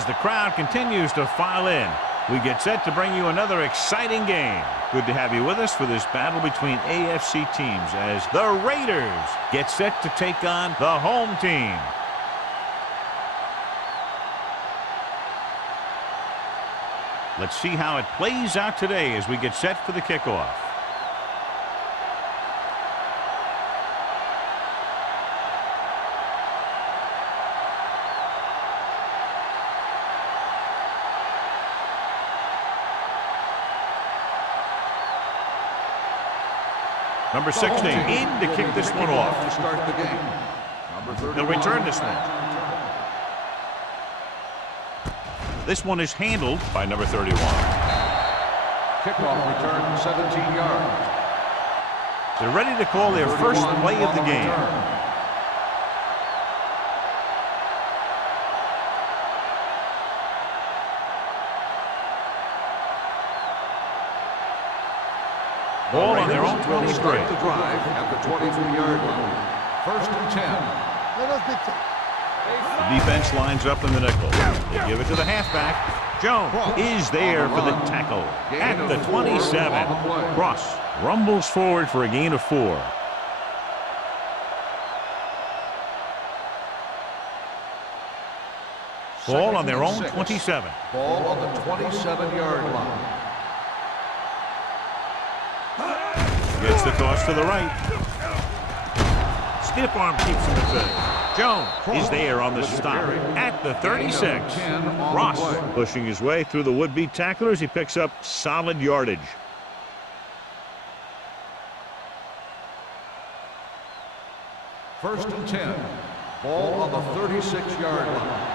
As the crowd continues to file in, we get set to bring you another exciting game. Good to have you with us for this battle between AFC teams as the Raiders get set to take on the home team. Let's see how it plays out today as we get set for the kickoff. Number 16 in to kick this one off. To start the game. He'll return this one. This one is handled by number 31. Kickoff return 17 yards. They're ready to call their first play of the game. Ball on their own 23. Start the drive at the 23-yard line. 1st and 10. The defense lines up in the nickel. They give it to the halfback. Jones is there for the tackle at the 27. Cross rumbles forward for a gain of 4. Ball on their own 27. Ball on the 27-yard line. Gets the toss to the right. Stiff arm keeps him at bay. Jones is there on the stop at the 36. Ross pushing his way through the would-be tacklers. He picks up solid yardage. First and 10. Ball on the 36-yard line.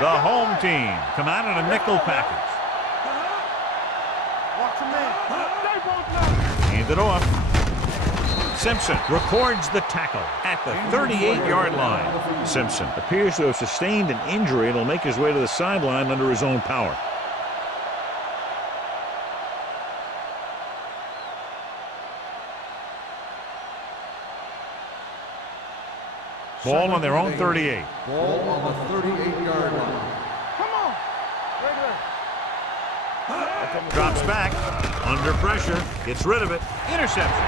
The home team come out in a nickel package. Hand it off. Simpson records the tackle at the 38-yard line. Simpson appears to have sustained an injury and will make his way to the sideline under his own power. Ball on their own 38. Ball on the 38-yard line. Drops back, under pressure, gets rid of it, interception.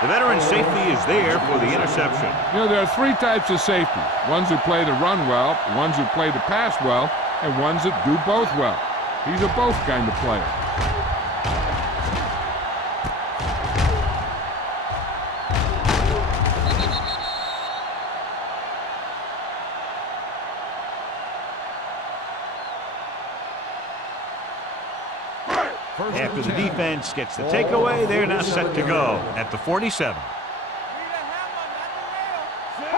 The veteran safety is there for the interception. You know, there are 3 types of safety. Ones who play to run well, ones who play to pass well, and ones that do both well. He's a both kind of player. After the defense gets the takeaway, they're now set to go at the 47.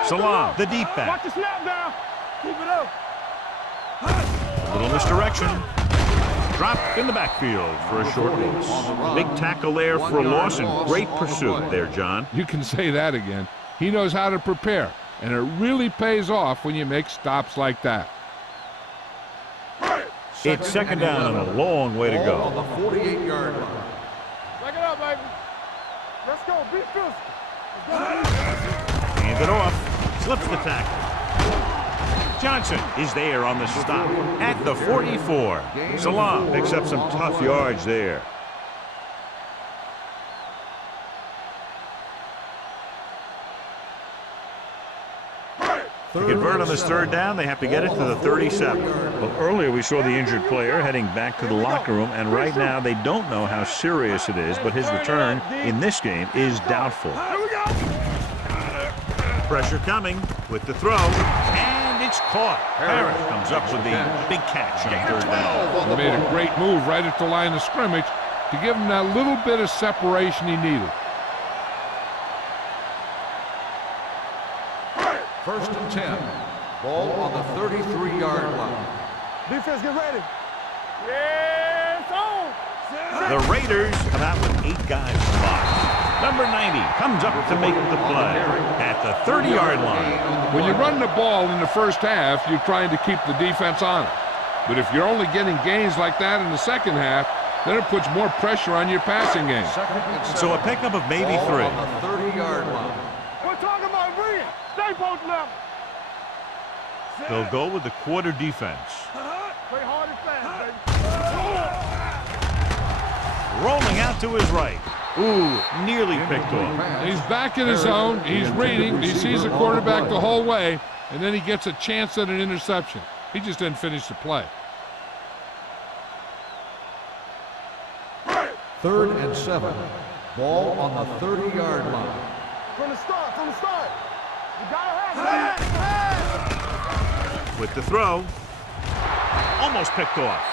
Salam, the deep back. Watch the snap down. Keep it up. A little misdirection. Dropped in the backfield for a short loss. Big tackle there for a loss and great pursuit there, John. You can say that again. He knows how to prepare, and it really pays off when you make stops like that. It's second down and a long way to go. On the 48-yard line. Back it up, baby. Let's go. Be physical. Hands it off. Slips the tackle. Johnson is there on the stop at the 44. Salam picks up some tough yards there. To convert on this third down, they have to get it to the 37. Well, earlier we saw the injured player heading back to the locker room, and right now they don't know how serious it is, but his return in this game is doubtful. Pressure coming with the throw, and it's caught. Harris comes up with the big catch on third down. He made a great move right at the line of scrimmage to give him that little bit of separation he needed. First and 10. Ball on the 33-yard line. Defense, get ready. Yes, on. The Raiders come out with 8 guys to block. Number 90 comes up to make the play at the 30-yard line. When you run the ball in the first half, you're trying to keep the defense on it. But if you're only getting gains like that in the second half, then it puts more pressure on your passing game. So a pickup of maybe 3. On the 30-yard line. We're talking about post level. They'll go with the quarter defense. Play hard and fast, baby. Rolling out to his right. Ooh, nearly picked off. He's back in his zone. He's reading. He sees the quarterback the whole way, and then he gets a chance at an interception. He just didn't finish the play. 3rd and 7. Ball on the 30-yard line. From the start. You gotta have it. With the throw. Almost picked off.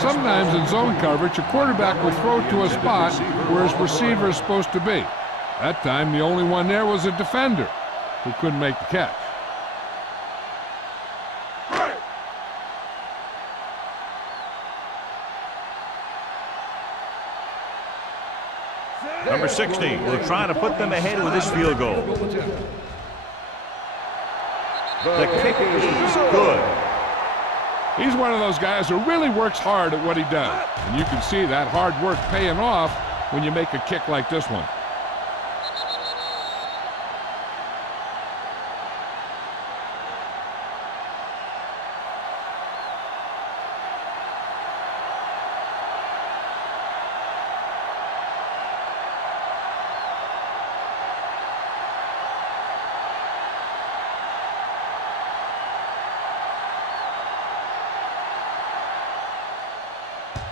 Sometimes in zone coverage, a quarterback will throw to a spot where his receiver is supposed to be. That time, the only one there was a defender who couldn't make the catch. Number 60 will try to put them ahead with this field goal. The kick is good. He's one of those guys who really works hard at what he does. And you can see that hard work paying off when you make a kick like this one.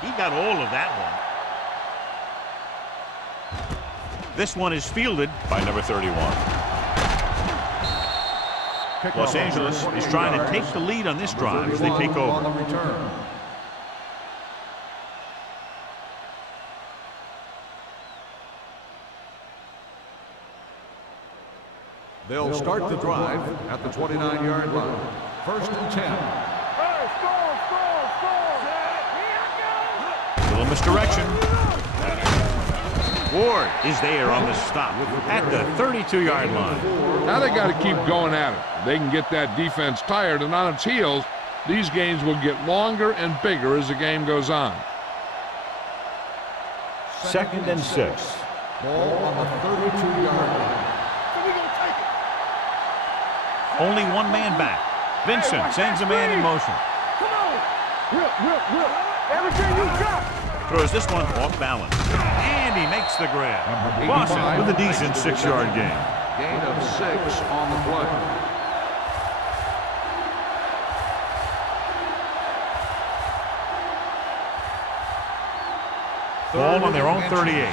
He got all of that one. This one is fielded by number 31. Los Angeles is trying to take the lead on this drive as they take over. They'll start the drive at the 29-yard line. 1st and 10. Little misdirection. Ward is there on the stop at the 32-yard line. Now they got to keep going at it. They can get that defense tired and on its heels. These games will get longer and bigger as the game goes on. 2nd and 6. Ball on the 32-yard line. Only one man back. Vincent sends a man in motion. Come on. Whip. Everything you got. Throws this one off balance. And he makes the grab. Boston with a decent 6-yard gain. Gain of 6 on the play. Ball on their own 38.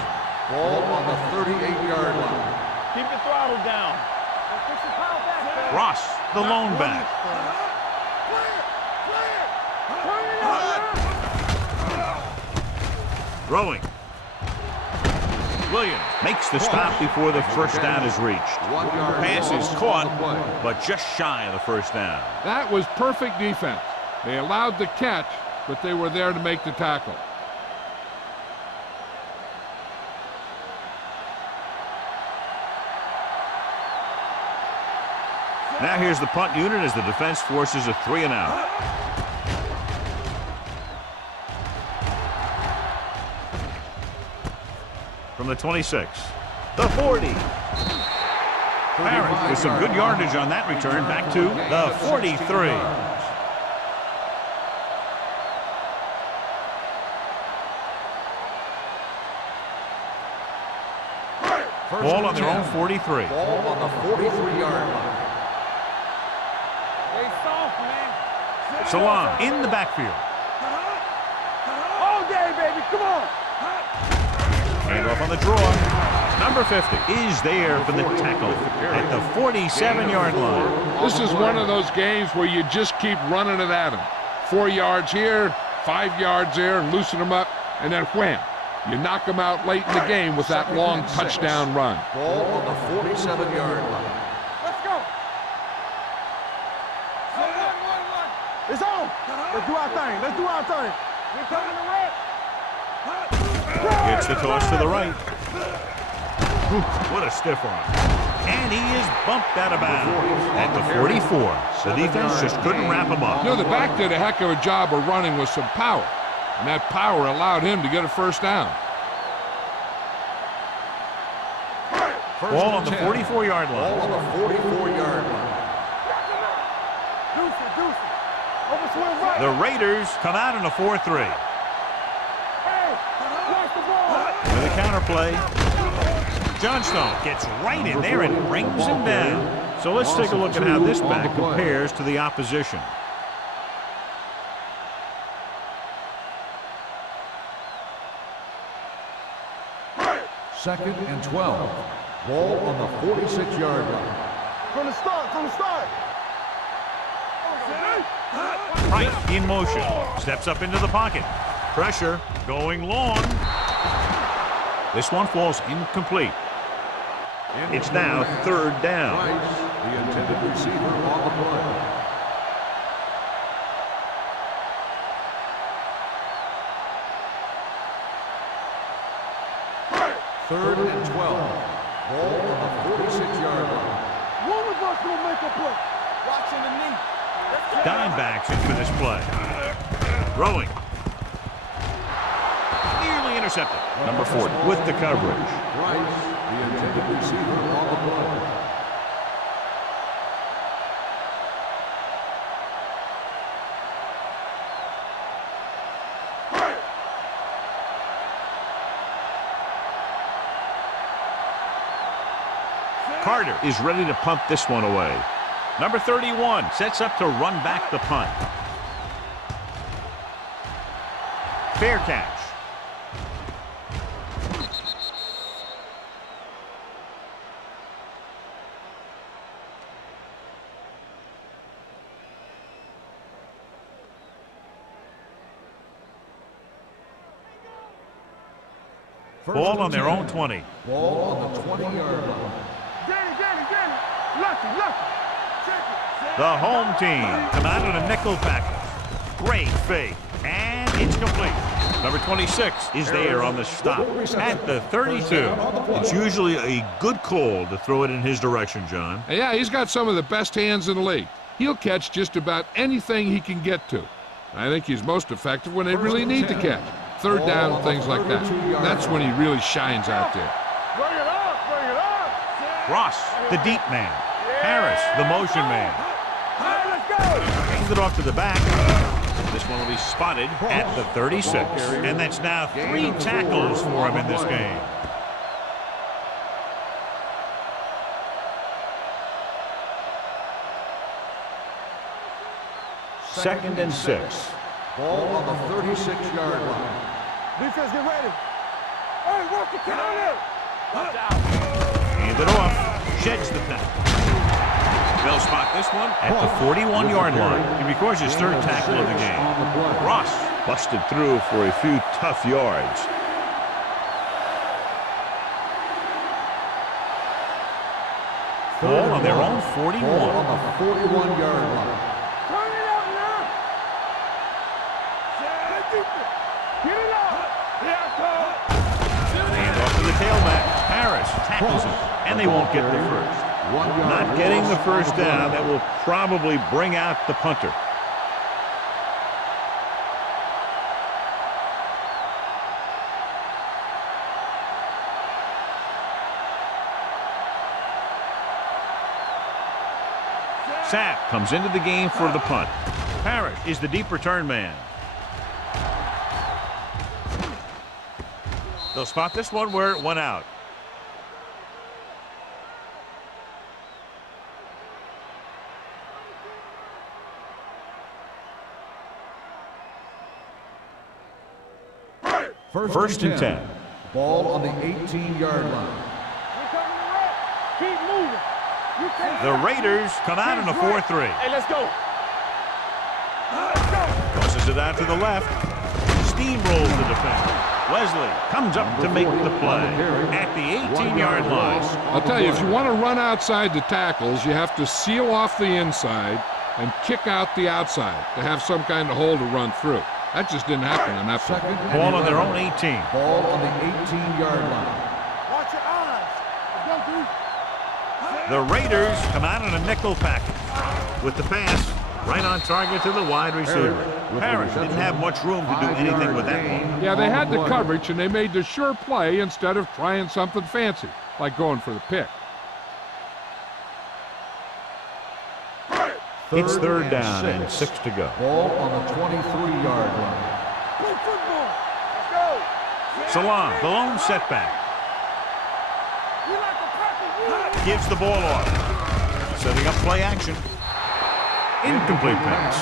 Ball on the 38-yard line. Keep the throttle down. Ross, the lone back. Throwing. Williams makes the stop before the first down is reached. Pass is caught, but just shy of the first down. That was perfect defense. They allowed the catch, but they were there to make the tackle. Now here's the punt unit as the defense forces a 3-and-out. From the 26, the 40. Barrett with some good yardage on that return back to the 43. Ball on their own 43. Ball on the 43-yard line. Stay soft, man. Salam in the backfield. All day, baby. Come on. Hand off on the draw. Number 50 is there for the tackle at the 47-yard line. This is one of those games where you just keep running it at them. 4 yards here, 5 yards there, and loosen them up, and then wham. You knock them out late in the game with that long touchdown run. Ball on the 47-yard line. Let's go. It's on. Let's do our thing. We're coming to red. Gets the toss to the right. What a stiff arm. And he is bumped out of bounds at the 44. The defense just couldn't wrap him up. You know, the back did a heck of a job of running with some power. And that power allowed him to get a first down. Ball on the 44-yard line. Ball on the 44-yard line. The Raiders come out in a 4-3. With a counterplay, Johnstone gets right in there and brings him down. So let's take a look at how this back compares to the opposition. Second and 12. Ball on the 46-yard line. From the start, from the start. Right in motion. Steps up into the pocket. Pressure going long. This one falls incomplete. It's now third down. Rice, the intended receiver on the play. Third and 12. Ball on the 46-yard line. One of us will make a play. Watching the knee. Dime backs in for this play. Throwing. Nearly intercepted. Number 4 with the coverage. Rice, the intended receiver on the play. Carter is ready to punt this one away. Number 31 sets up to run back the punt. Fair catch. Ball on their own 20. Ball on the 20-yard line. Danny. Lucky. The home team come out in a nickel package. Great fake. And it's complete. Number 26 is there on the stop at the 32. It's usually a good call to throw it in his direction, John. Yeah, he's got some of the best hands in the league. He'll catch just about anything he can get to. I think he's most effective when they really need to catch. Third down, things like that. That's when he really shines out there. Bring it up. Ross, the deep man. Harris, the motion man. Let's go. Hands it off to the back. This one will be spotted at the 36. And that's now 3 tackles for him in this game. Second and 6. Ball on the 36-yard line. Defense, get ready. Hey, work the kid on it. Hand it off. Sheds the pass. They'll spot this one at the 41-yard line. He records his 3rd tackle of the game. Ross busted through for a few tough yards. Ball on their own 41. Ball on the 41-yard line. Turn it out now. Get it out. Hand off to the tailback. Harris tackles him, and they won't get the first. Not getting the first down, that will probably bring out the punter. Sapp comes into the game for the punt. Parrish is the deep return man. They'll spot this one where it went out. First and 10. Ball on the 18-yard line. Keep moving. The Raiders come out in a 4-3. Hey, let's go. Tosses it out to the left. Steamrolls the defender. Wesley comes up to make the play at the 18-yard line. I'll tell you, if you want to run outside the tackles, you have to seal off the inside and kick out the outside to have some kind of hole to run through. That just didn't happen on that play. Ball on their own 18. Ball on the 18-yard line. Watch your eyes. The Raiders come out in a nickel package with the pass right on target to the wide receiver. Parrish didn't have much room to do anything with that one. Yeah, they had the coverage, and they made the sure play instead of trying something fancy, like going for the pick. It's third down and 6 to go. Ball on the 23-yard line. Play football. Let's go. Salon, the lone setback. We like a pack of Gives the ball off. Setting up play action. Incomplete pass.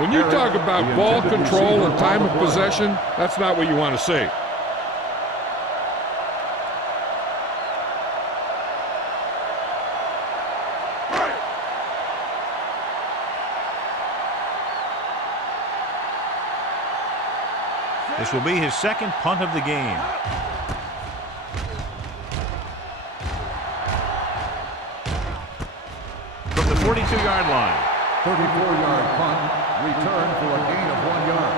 When you talk about ball control and time of possession, that's not what you want to see. This will be his second punt of the game. From the 42-yard line. 34-yard punt, return for a gain of 1 yard.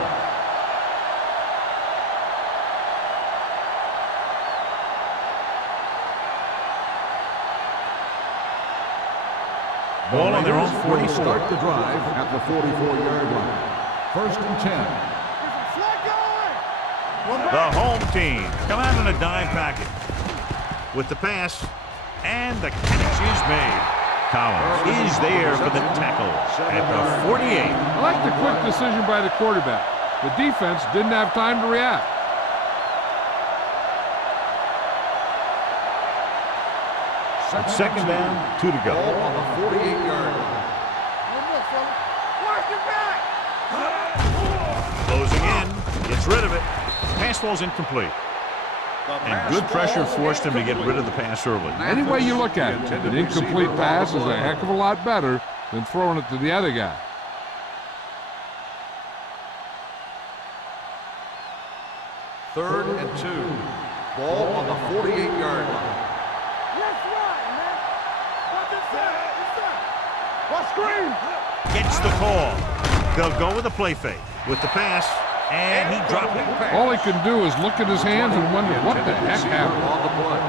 Ball on their own 44. Start the drive at the 44-yard line. First and 10. The home team come out in a dime package with the pass, and the catch is made. Collins is there for the tackle at the 48. I like the quick decision by the quarterback. The defense didn't have time to react. Second down, 2 to go. Ball on the 48-yard line. Closing in, gets rid of it. Pass ball's incomplete. And good pressure forced him to get rid of the pass early. Any way you look at it, an incomplete pass is a heck of a lot better than throwing it to the other guy. Third and 2. Ball on the 48-yard line. Let's run, man. Watch inside. Watch screen. Gets the call. They'll go with a play fake. With the pass, and he dropped it. All he can do is look at his hands and wonder what the heck happened. On the play.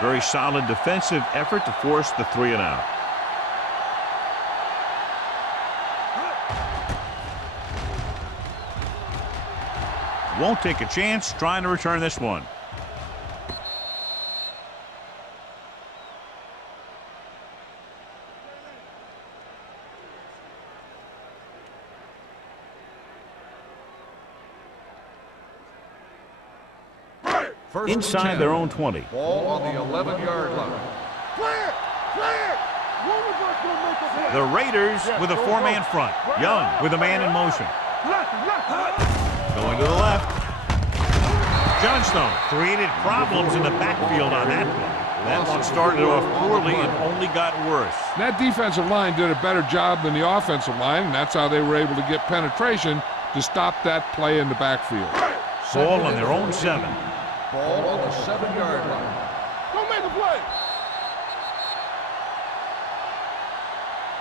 Very solid defensive effort to force the 3 and out. Won't take a chance trying to return this one. Inside their own 20. Ball on the 11-yard line. Clear. One of us gonna make a play. The Raiders with a 4-man front. Young with a man in motion. Going to the left. Johnstone created problems in the backfield on that play. That one started off poorly and only got worse. That defensive line did a better job than the offensive line, and that's how they were able to get penetration to stop that play in the backfield. Ball on their own 7. Ball on the 7-yard line. Don't make a play.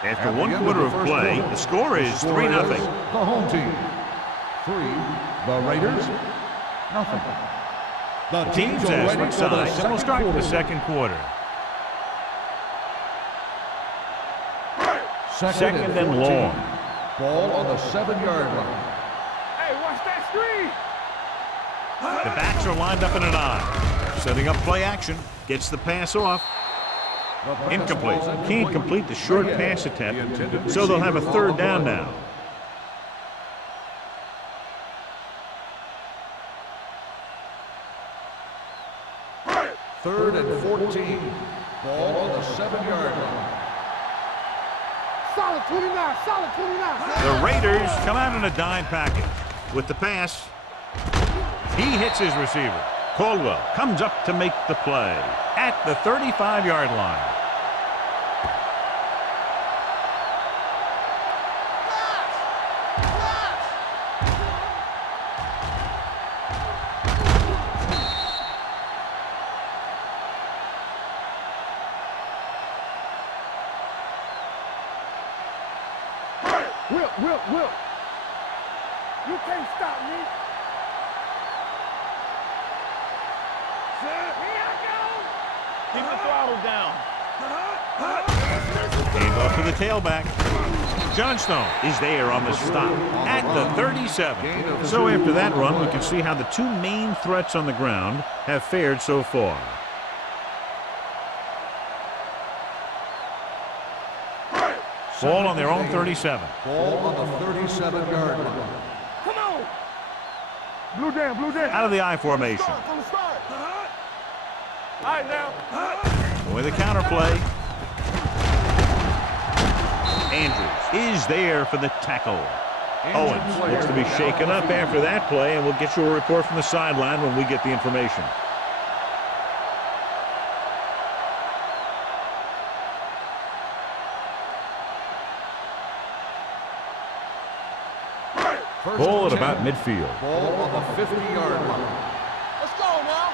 After 1 quarter of play, the score is 3-0. The home team. 3. The Raiders. Nothing. The teams as switch sides, and we'll start the second quarter. Second and long. Ball on the 7-yard line. Hey, watch that screen. The backs are lined up in an I. Setting up play action. Gets the pass off. Incomplete. Can't complete the short pass attempt, so they'll have a third down now. Third and 14. Ball on the 7-yard line. Solid 29. Solid 29. The Raiders come out in a dime package. With the pass, he hits his receiver. Caldwell comes up to make the play at the 35-yard line. Will. You can't stop me. Here I go. Keep the throttle down. Hand off to the tailback. Johnstone is there on the stop at the 37. So after that run, we can see how the two main threats on the ground have fared so far. Ball on their own 37. Ball on the 37-yard line. Come on. Blue down, blue down. Out of the I formation. From the start. All right, now. With a counter play. Andrews is there for the tackle. Owens looks to be shaken up after that play, and we'll get you a report from the sideline when we get the information. Ball at about midfield. Ball on the 50-yard line. Let's go now.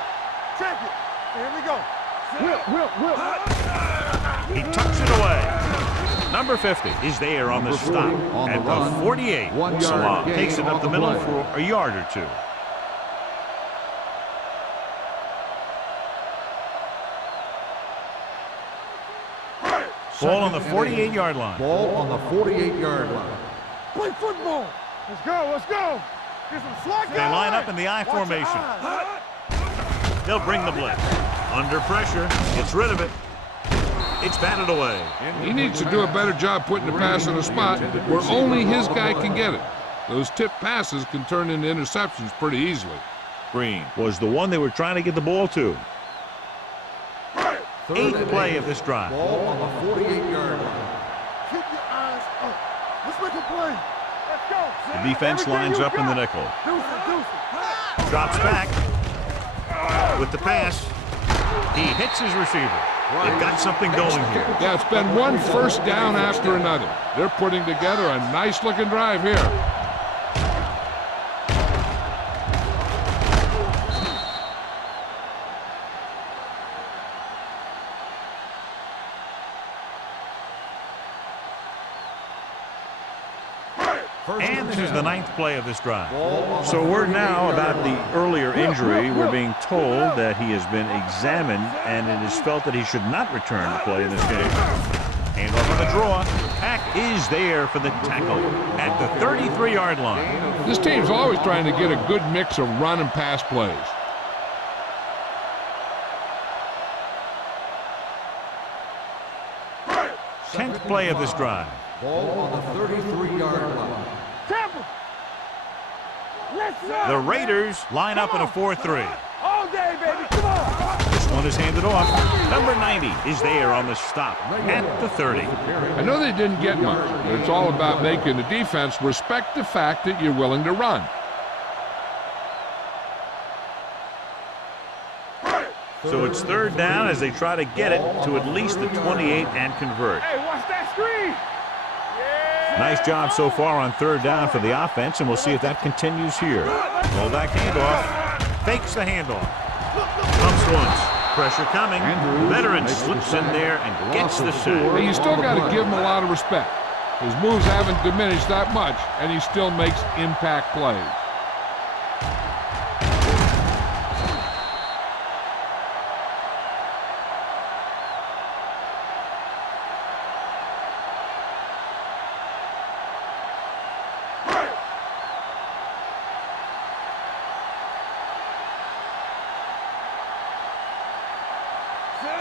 Check it. Here we go. Whip. He tucks it away. Number 50 is there on the stop at the 48. Salah takes it up the middle for a yard or two. Ball on the 48-yard line. Ball on the 48-yard line. Play football. Let's go. Let's go. Get some slack. They line up in the I formation. They'll bring the blitz. Under pressure, gets rid of it. It's batted away. He needs to do a better job putting the pass in a spot where only his guy can get it. Those tip passes can turn into interceptions pretty easily. Green was the one they were trying to get the ball to. Eighth play of this drive. Ball on the 48-yard line. Keep your eyes up. Let's make a play. Let's go. The defense lines up in the nickel. Drops back with the pass. He hits his receiver. They've got something going here. Yeah, it's been one first down after another. They're putting together a nice-looking drive here. And this is the ninth play of this drive. So word now about the earlier injury. We're being told that he has been examined, and it is felt that he should not return to play in this game. Hand off on the draw. Pack is there for the tackle at the 33-yard line. This team's always trying to get a good mix of run and pass plays. Tenth play of this drive. Ball on the 33-yard line. The Raiders line up in a 4-3. All day, baby. Come on. This one is handed off. Number 90 is there on the stop at the 30. I know they didn't get much, but it's all about making the defense respect the fact that you're willing to run. So it's third down as they try to get it to at least the 28 and convert. Hey, watch that screen. Nice job so far on third down for the offense, and we'll see if that continues here. Rollback handoff. Fakes the handoff. Pumps once. Pressure coming. Veteran slips in there and gets the sack. But you still got to give him a lot of respect. His moves haven't diminished that much, and he still makes impact plays.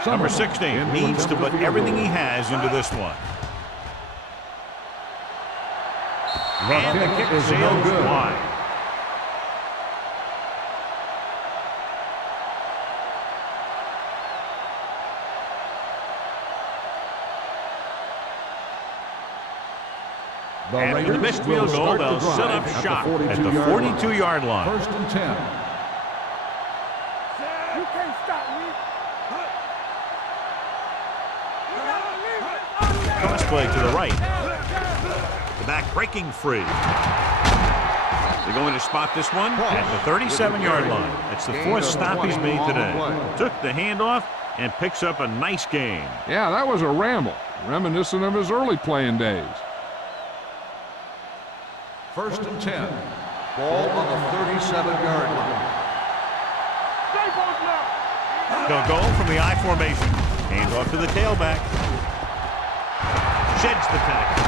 Number 16 needs to put everything he has into this one. And the kick sails wide. After the missed field goal, they'll set up shop at the 42-yard line. First and 10. You can't stop me. Cross play to the right. The back breaking free. They're going to spot this one at the 37-yard line. It's the fourth stop he's made today. Took the handoff and picks up a nice gain. Yeah, that was a ramble, reminiscent of his early playing days. First and 10. Ball on the 37-yard line. They'll go from the I formation. Handoff to the tailback. sheds the tackle.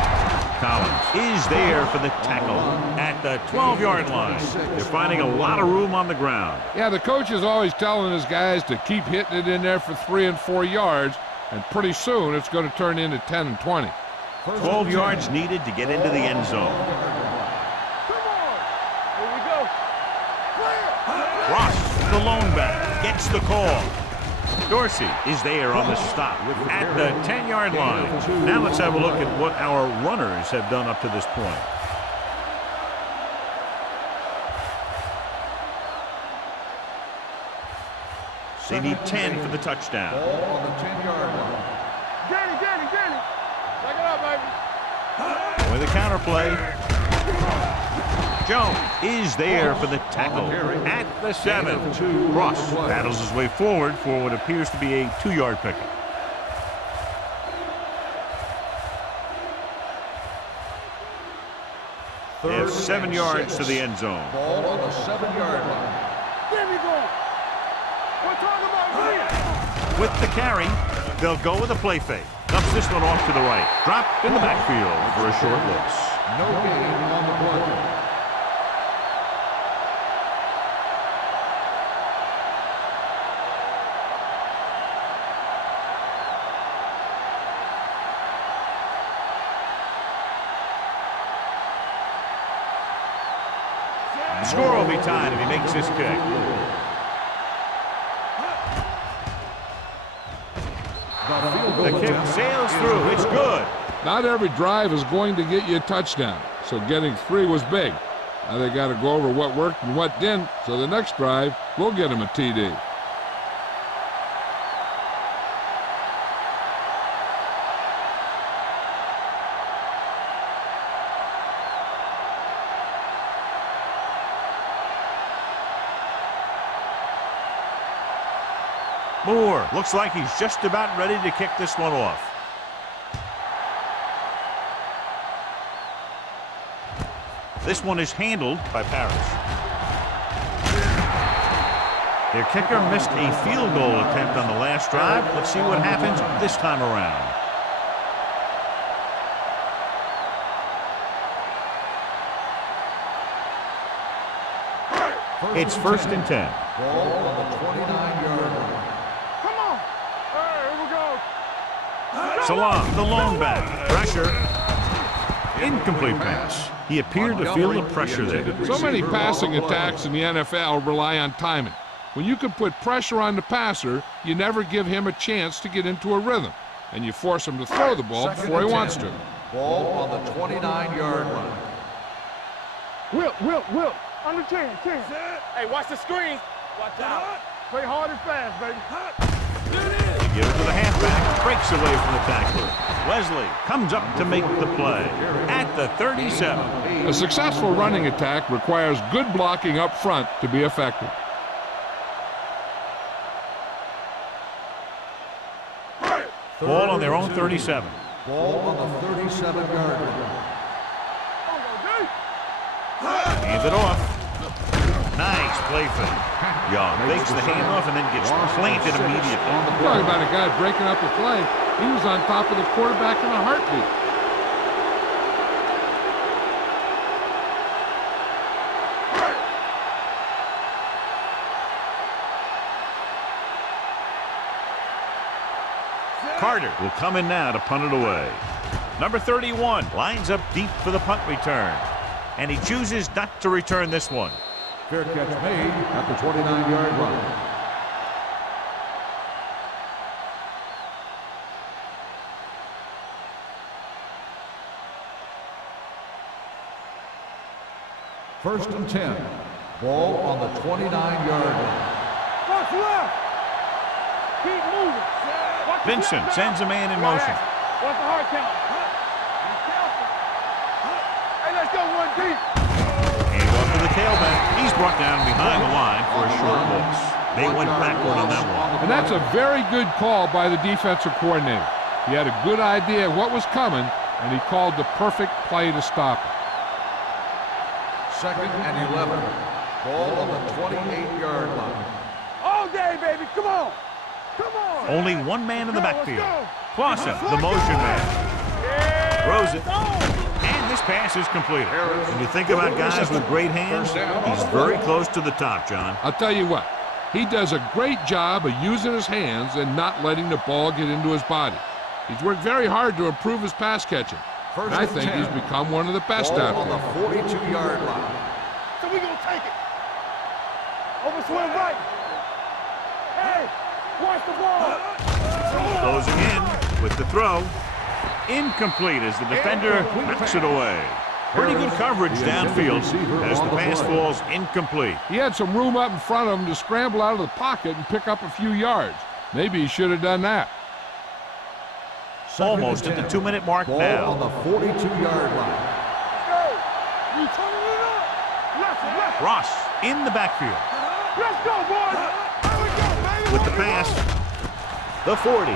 Collins is there for the tackle at the 12-yard line. They're finding a lot of room on the ground. Yeah, the coach is always telling his guys to keep hitting it in there for 3 and 4 yards, and pretty soon it's going to turn into 10 and 20. 12 yards needed to get into the end zone. Ross, the lone back, gets the call. Dorsey is there on the stop at the 10-yard line. Now let's have a look at what our runners have done up to this point. They need 10 for the touchdown. Ball on the 10-yard line. Get it. Back it up, baby. With a counterplay. Jones is there for the tackle at the 7. Ross battles his way forward for what appears to be a 2-yard pickup. They have 7 yards to the end zone. Ball on the 7-yard line. There we go. We're talking about me. With the carry, they'll go with a play fake. Dumps this one off to the right. Dropped in the backfield for a short loss. No gain on the play. The score will be tied if he makes this kick. The kick sails through. It's good. Not every drive is going to get you a touchdown, so getting 3 was big. Now they got to go over what worked and what didn't, so the next drive will get him a TD. Moore looks like he's just about ready to kick this one off. This one is handled by Parrish. Their kicker missed a field goal attempt on the last drive. Let's see what happens this time around. It's 1st and 10. Ball on the 29-yard line. Come on. All right, here we go. Salam, the lone back. Pressure. Incomplete pass. He appeared to feel the pressure there. So many passing attacks in the NFL rely on timing. When you can put pressure on the passer, you never give him a chance to get into a rhythm, and you force him to throw the ball before he wants to. Ball on the 29-yard line. Will. Under 10. Hey, watch the screen. Watch out. Play hard and fast, baby. They give it to the halfback. Breaks away from the tackler. Wesley comes up to make the play at the 37. A successful running attack requires good blocking up front to be effective. Ball on their own 37. Ball on the 37-yard line. Hands it off. Nice play fake. Young fakes the handoff and then gets planted immediately. Talking about a guy breaking up a play. He was on top of the quarterback in a heartbeat. Carter will come in now to punt it away. Number 31 lines up deep for the punt return. And he chooses not to return this one. Fair catch made at the 29-yard line. First and 10. Ball on the 29-yard line. Watch left. Keep moving. Watch Vincent sends a man in motion. Watch the hard count. Hey, let's go one deep. Hand off to the tailback. He's brought down behind the line for a short loss. They went backward on that one. And that's a very good call by the defensive coordinator. He had a good idea of what was coming, and he called the perfect play to stop it. 2nd and 11. Ball on the 28-yard line. All day, baby. Come on. Come on. Only one man in the backfield. Clausen, the motion man. Yeah. Throws it. And this pass is completed. When you think about guys with great hands, he's very close to the top, John. I'll tell you what, he does a great job of using his hands and not letting the ball get into his body. He's worked very hard to improve his pass catching. And I think he's become one of the best out on there. the 42-yard line. So we gonna take it. Over swing right. Hey, watch the ball. Closing in with the throw. Incomplete as the defender knocks it away. Pretty good coverage downfield as the pass falls incomplete. He had some room up in front of him to scramble out of the pocket and pick up a few yards. Maybe he should have done that. Almost at the 2-minute mark Ball now. on the 42-yard line. You turning it up. Left. Ross in the backfield. Let's go, boys. Here we go, baby. With the pass, the 40,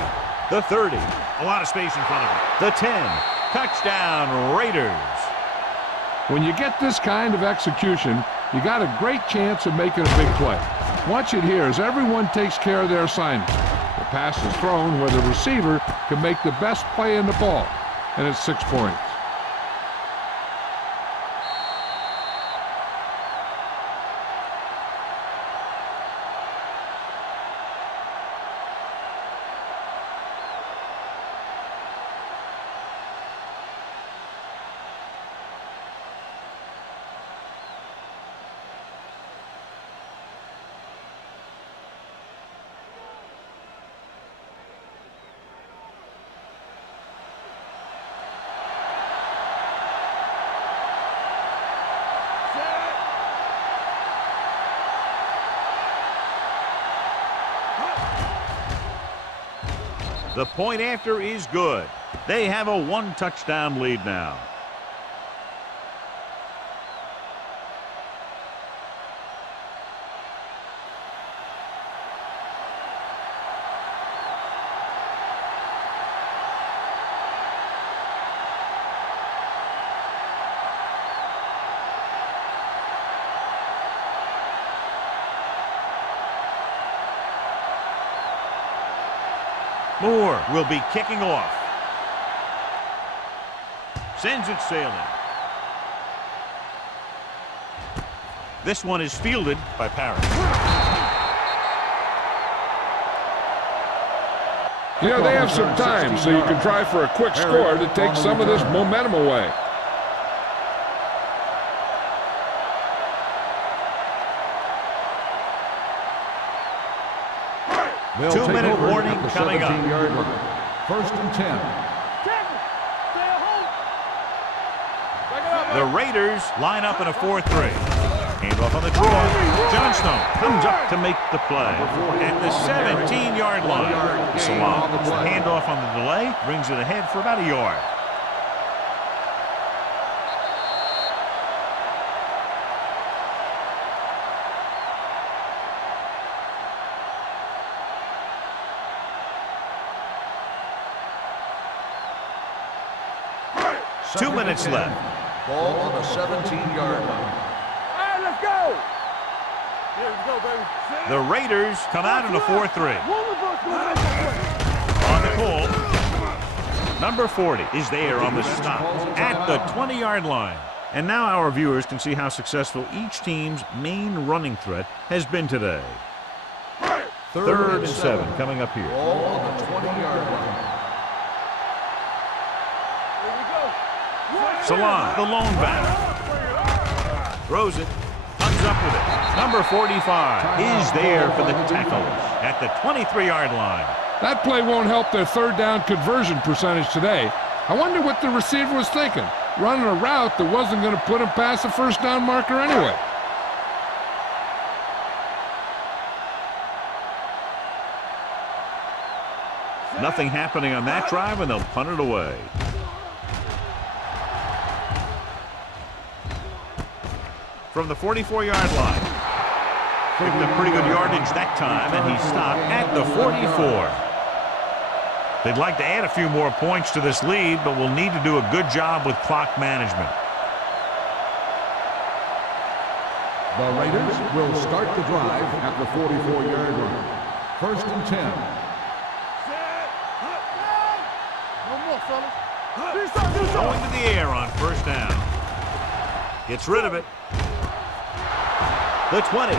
the 30, a lot of space in front of him. The 10, touchdown Raiders. When you get this kind of execution, you got a great chance of making a big play. Watch it here as everyone takes care of their assignment. The pass is thrown where the receiver can make the best play in the ball, and it's 6 points. The point after is good. They have a 1-touchdown lead now. Moore will be kicking off. Sends it sailing. This one is fielded by Parrish. You know, they have some time, so you can try for a quick score to take some of this momentum away. They'll 2-minute warning coming up. 17-yard line. 1st and 10. The Raiders line up in a 4-3. Handoff on the draw. Johnstone comes up to make the play at the 17-yard line. Salah gets the handoff on the delay, brings it ahead for about a yard. Two minutes left. Ball on the 17-yard line. All right, let's go. Here we go, baby. The Raiders come out in a 4-3. One of us will make a play. On the call, number 40 is there on the stop at the 20-yard line. And now our viewers can see how successful each team's main running threat has been today. 3rd and 7 coming up here. Ball on the 20-yard line. Salah, the lone back. Throws it, comes up with it. Number 45 is there for the tackle at the 23-yard line. That play won't help their 3rd down conversion percentage today. I wonder what the receiver was thinking, running a route that wasn't going to put him past the 1st down marker anyway. Nothing happening on that drive, and they'll punt it away. From the 44-yard line. Picked up pretty good yardage that time, and he stopped at the 44. They'd like to add a few more points to this lead, but will need to do a good job with clock management. The Raiders will start the drive at the 44-yard line. 1st and 10. No more, fellas. Going to the air on first down. Gets rid of it. The 20.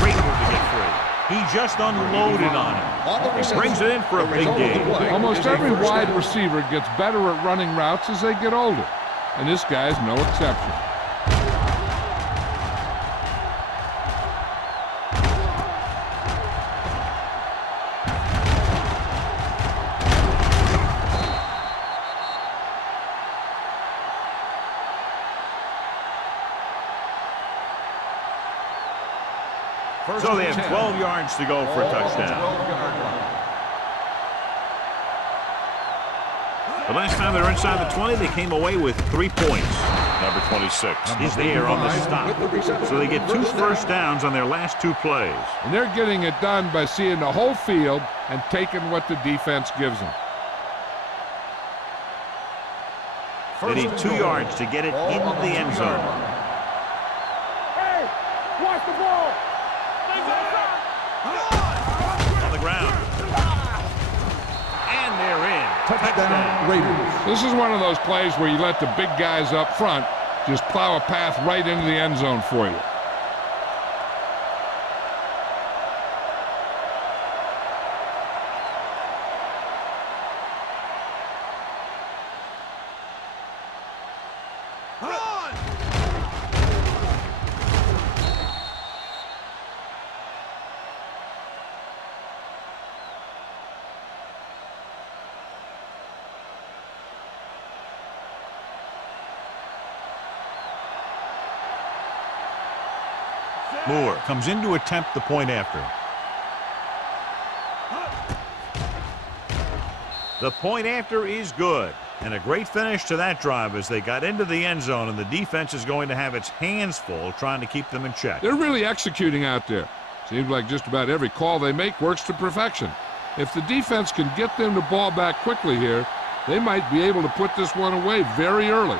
Great move to get free. He just unloaded on him. He brings it in for a big gain. Almost every wide receiver gets better at running routes as they get older, and this guy's no exception. So they have 12 yards to go for a touchdown. The last time they were inside the 20, they came away with 3 points. Number 26 is there on the stop. So they get 2 first downs on their last 2 plays. And they're getting it done by seeing the whole field and taking what the defense gives them. They need 2 yards to get it into the end zone. Hey, watch the ball. On the ground. And they're in. Touchdown Raiders. This is one of those plays where you let the big guys up front just plow a path right into the end zone for you. Moore comes in to attempt the point after. The point after is good. And a great finish to that drive as they got into the end zone, and the defense is going to have its hands full trying to keep them in check. They're really executing out there. Seems like just about every call they make works to perfection. If the defense can get them the ball back quickly here, they might be able to put this one away very early.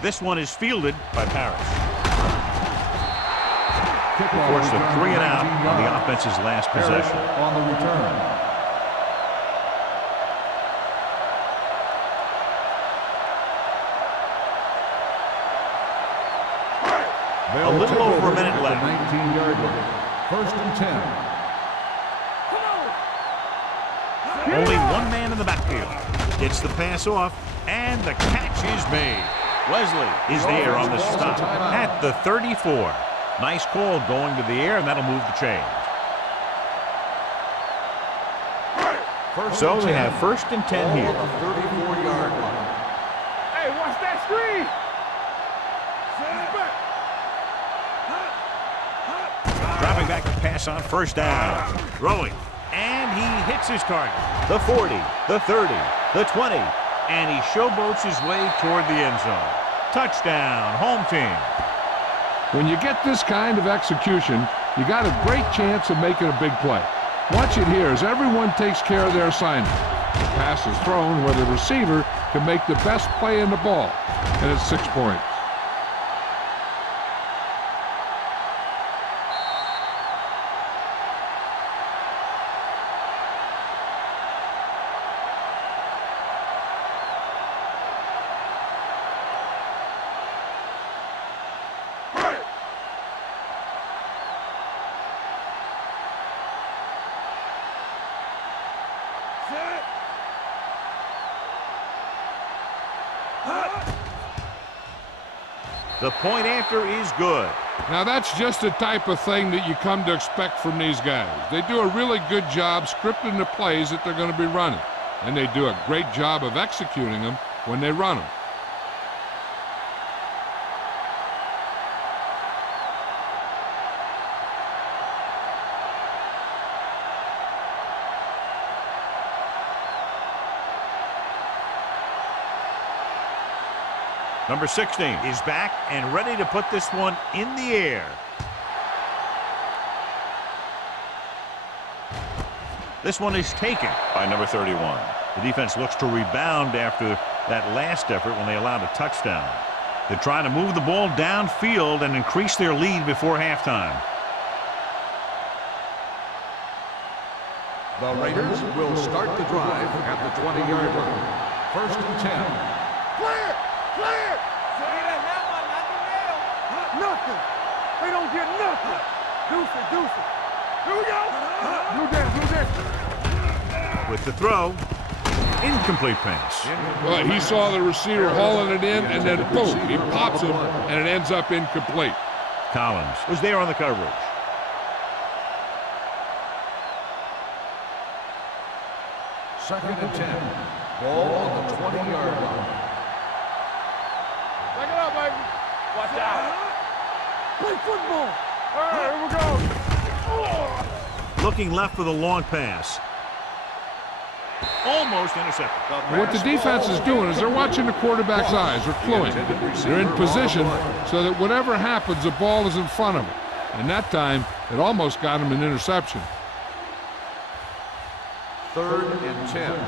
This one is fielded by Parrish. Kickoff Forced a 3 and out 19 on the yards. offense's last Parrish possession. on the return. A little over a minute left. 19-yard line. First and 10. Only one man in the backfield. Gets the pass off, and the catch is made. Wesley is there on the stop at the 34. Nice call going to the air, and that'll move the chains. So they have first and 10 here. 34-yard line. Hey, watch that screen. Dropping back to pass on first down. Throwing. And he hits his target. The 40, the 30, the 20. And he showboats his way toward the end zone. Touchdown, home team. When you get this kind of execution, you got a great chance of making a big play. Watch it here as everyone takes care of their assignment. The pass is thrown where the receiver can make the best play in the ball, and it's 6 points. The point after is good. Now that's just the type of thing that you come to expect from these guys. They do a really good job scripting the plays that they're going to be running, and they do a great job of executing them when they run them. Number 16 is back and ready to put this one in the air. This one is taken by number 31. The defense looks to rebound after that last effort when they allowed a touchdown. They're trying to move the ball downfield and increase their lead before halftime. The Raiders will start the drive at the 20-yard line. 1st and 10. Clear! Clear! Nothing! They don't get nothing! Deuce it, deuce it! Here we go! Do this! With the throw, incomplete pass. Well, he saw the receiver hauling it in, and then boom, he pops him, and it ends up incomplete. Collins was there on the coverage. Second and 10. Ball on the 20-yard line. Take it up, baby! Watch out! Play football! All right, here we go! Oh. Looking left for the long pass. Almost intercepted. What the defense is doing is they're watching the quarterback's eyes. They're cluing. They're in position so that whatever happens, the ball is in front of them. And that time, it almost got him an interception. 3rd and 10.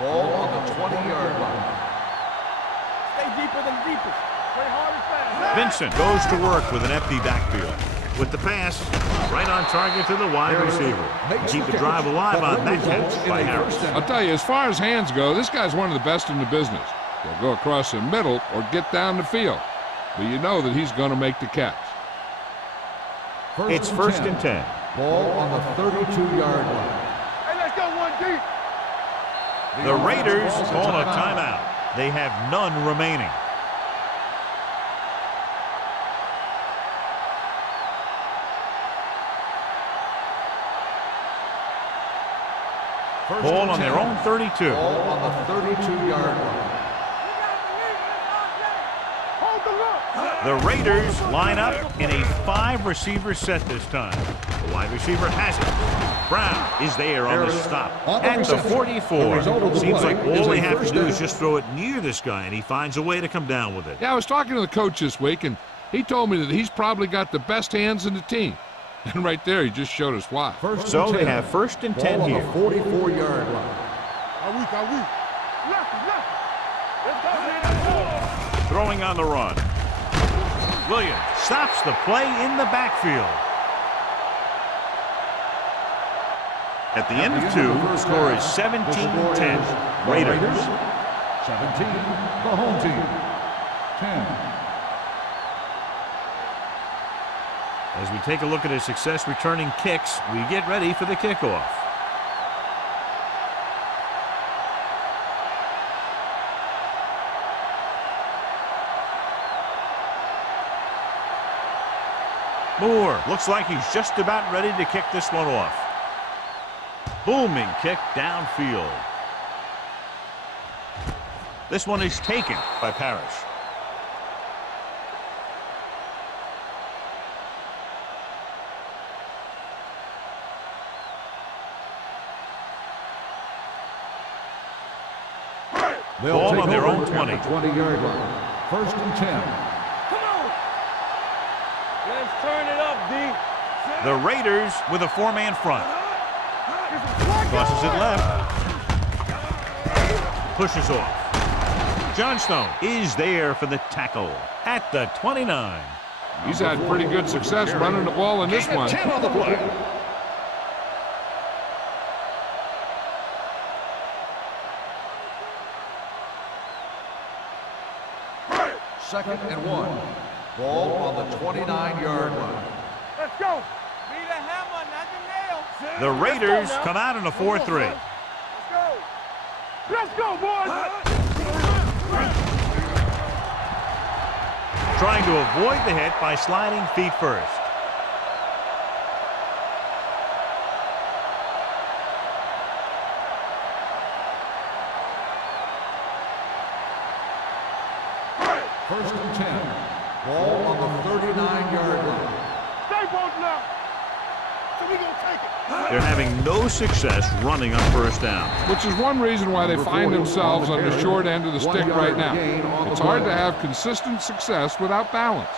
Ball on the 20-yard line. Stay deeper than deepest. Play hard and fast. Vincent goes to work with an empty backfield. With the pass, right on target to the wide receiver. Keep the drive alive on that catch by Harris. I'll tell you, as far as hands go, this guy's one of the best in the business. He'll go across the middle or get down the field. But you know that he's going to make the catch. It's 1st and 10. Ball on the 32-yard line. Hey, let's go one deep. The Raiders call a timeout. They have none remaining. Ball on their own 32. Ball on the 32-yard line. Hold the look. The Raiders line up in a 5-receiver set this time. The wide receiver has it. Brown is there on the stop at the 44. Seems like all they have to do is just throw it near this guy, and he finds a way to come down with it. Yeah, I was talking to the coach this week, and he told me that he's probably got the best hands in the team. And right there, he just showed us why. So they have 1st and 10 here. Ball on the 44-yard line. Left, left. Let's go. Throwing on the run. Williams stops the play in the backfield. At the end of 2, the score is 17-10. Raiders. 17, the home team. 10. As we take a look at his success returning kicks, we get ready for the kickoff. Moore looks like he's just about ready to kick this one off. Booming kick downfield. This one is taken by Parrish. Ball on their own 20. 20-yard line. 1st and 10. Come on. Let's turn it up, D. The Raiders with a 4-man front. Crosses it left. Pushes off. Johnstone is there for the tackle at the 29. He's had pretty good success running the ball in this one. 10 on the play. Second and 1. Ball on the 29-yard line. Let's go. Be the hammer, not the nail. The Raiders come out in a 4-3. Let's go. Let's go, boys. Trying to avoid the hit by sliding feet first. First and 10. Ball on the 39-yard line. Stay both now. So we gonna take it. They're having no success running on first down. Which is one reason why they find themselves on the short end of the stick right now. It's hard to have consistent success without balance.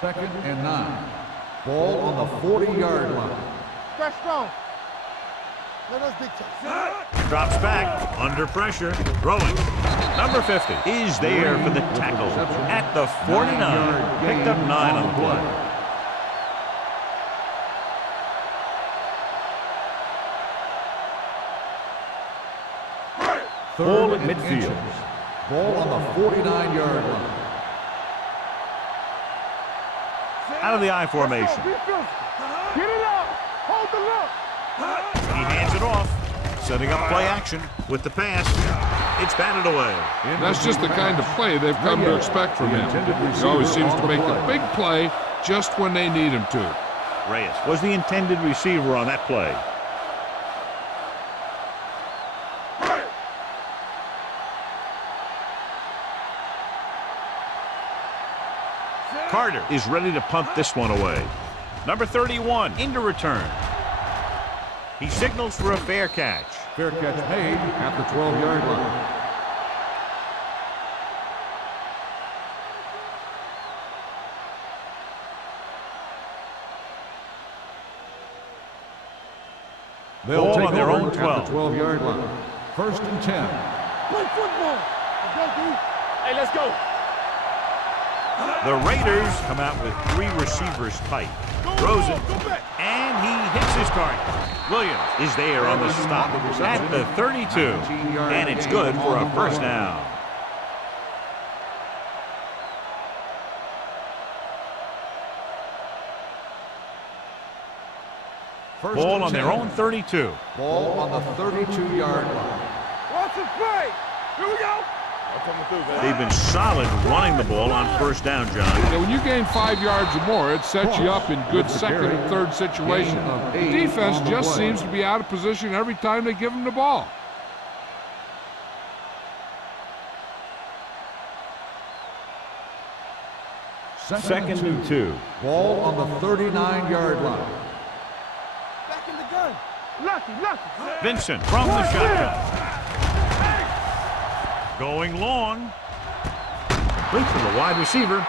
2nd and 9. Ball on the 40-yard line. Stretch strong. Let us dictate. Drops back, under pressure, throwing. Number 50 is there for the tackle at the 49. Picked up 9 on the play. Ball at midfield. Ball on the 49-yard line. Out of the I formation. Get it out. Hold the look. He hands it off, setting up play action with the pass. It's batted away. That's just the kind of play they've come to expect from him. He always seems to make the big play just when they need him to. Reyes was the intended receiver on that play. Carter is ready to punt this one away. Number 31 into return. He signals for a fair catch. Fair catch made at the 12-yard line. They'll take on their over own 12. at the 12-yard line. 1st and 10. Play football. Hey, let's go. The Raiders come out with 3 receivers tight. Throws it, and he hits his target. Williams is there on the stop at the 32, and it's good for a first down. Ball on their own 32. Ball on the 32-yard line. Watch it play. Here we go. They've been solid running the ball on first down, John. Yeah, when you gain 5 yards or more, it sets you up in good second and third situations. The defense just seems to be out of position every time they give them the ball. Second and 2. Ball on the 39-yard line. Back in the gun. Lucky. Vincent from the shotgun. Going long. Complete to the wide receiver.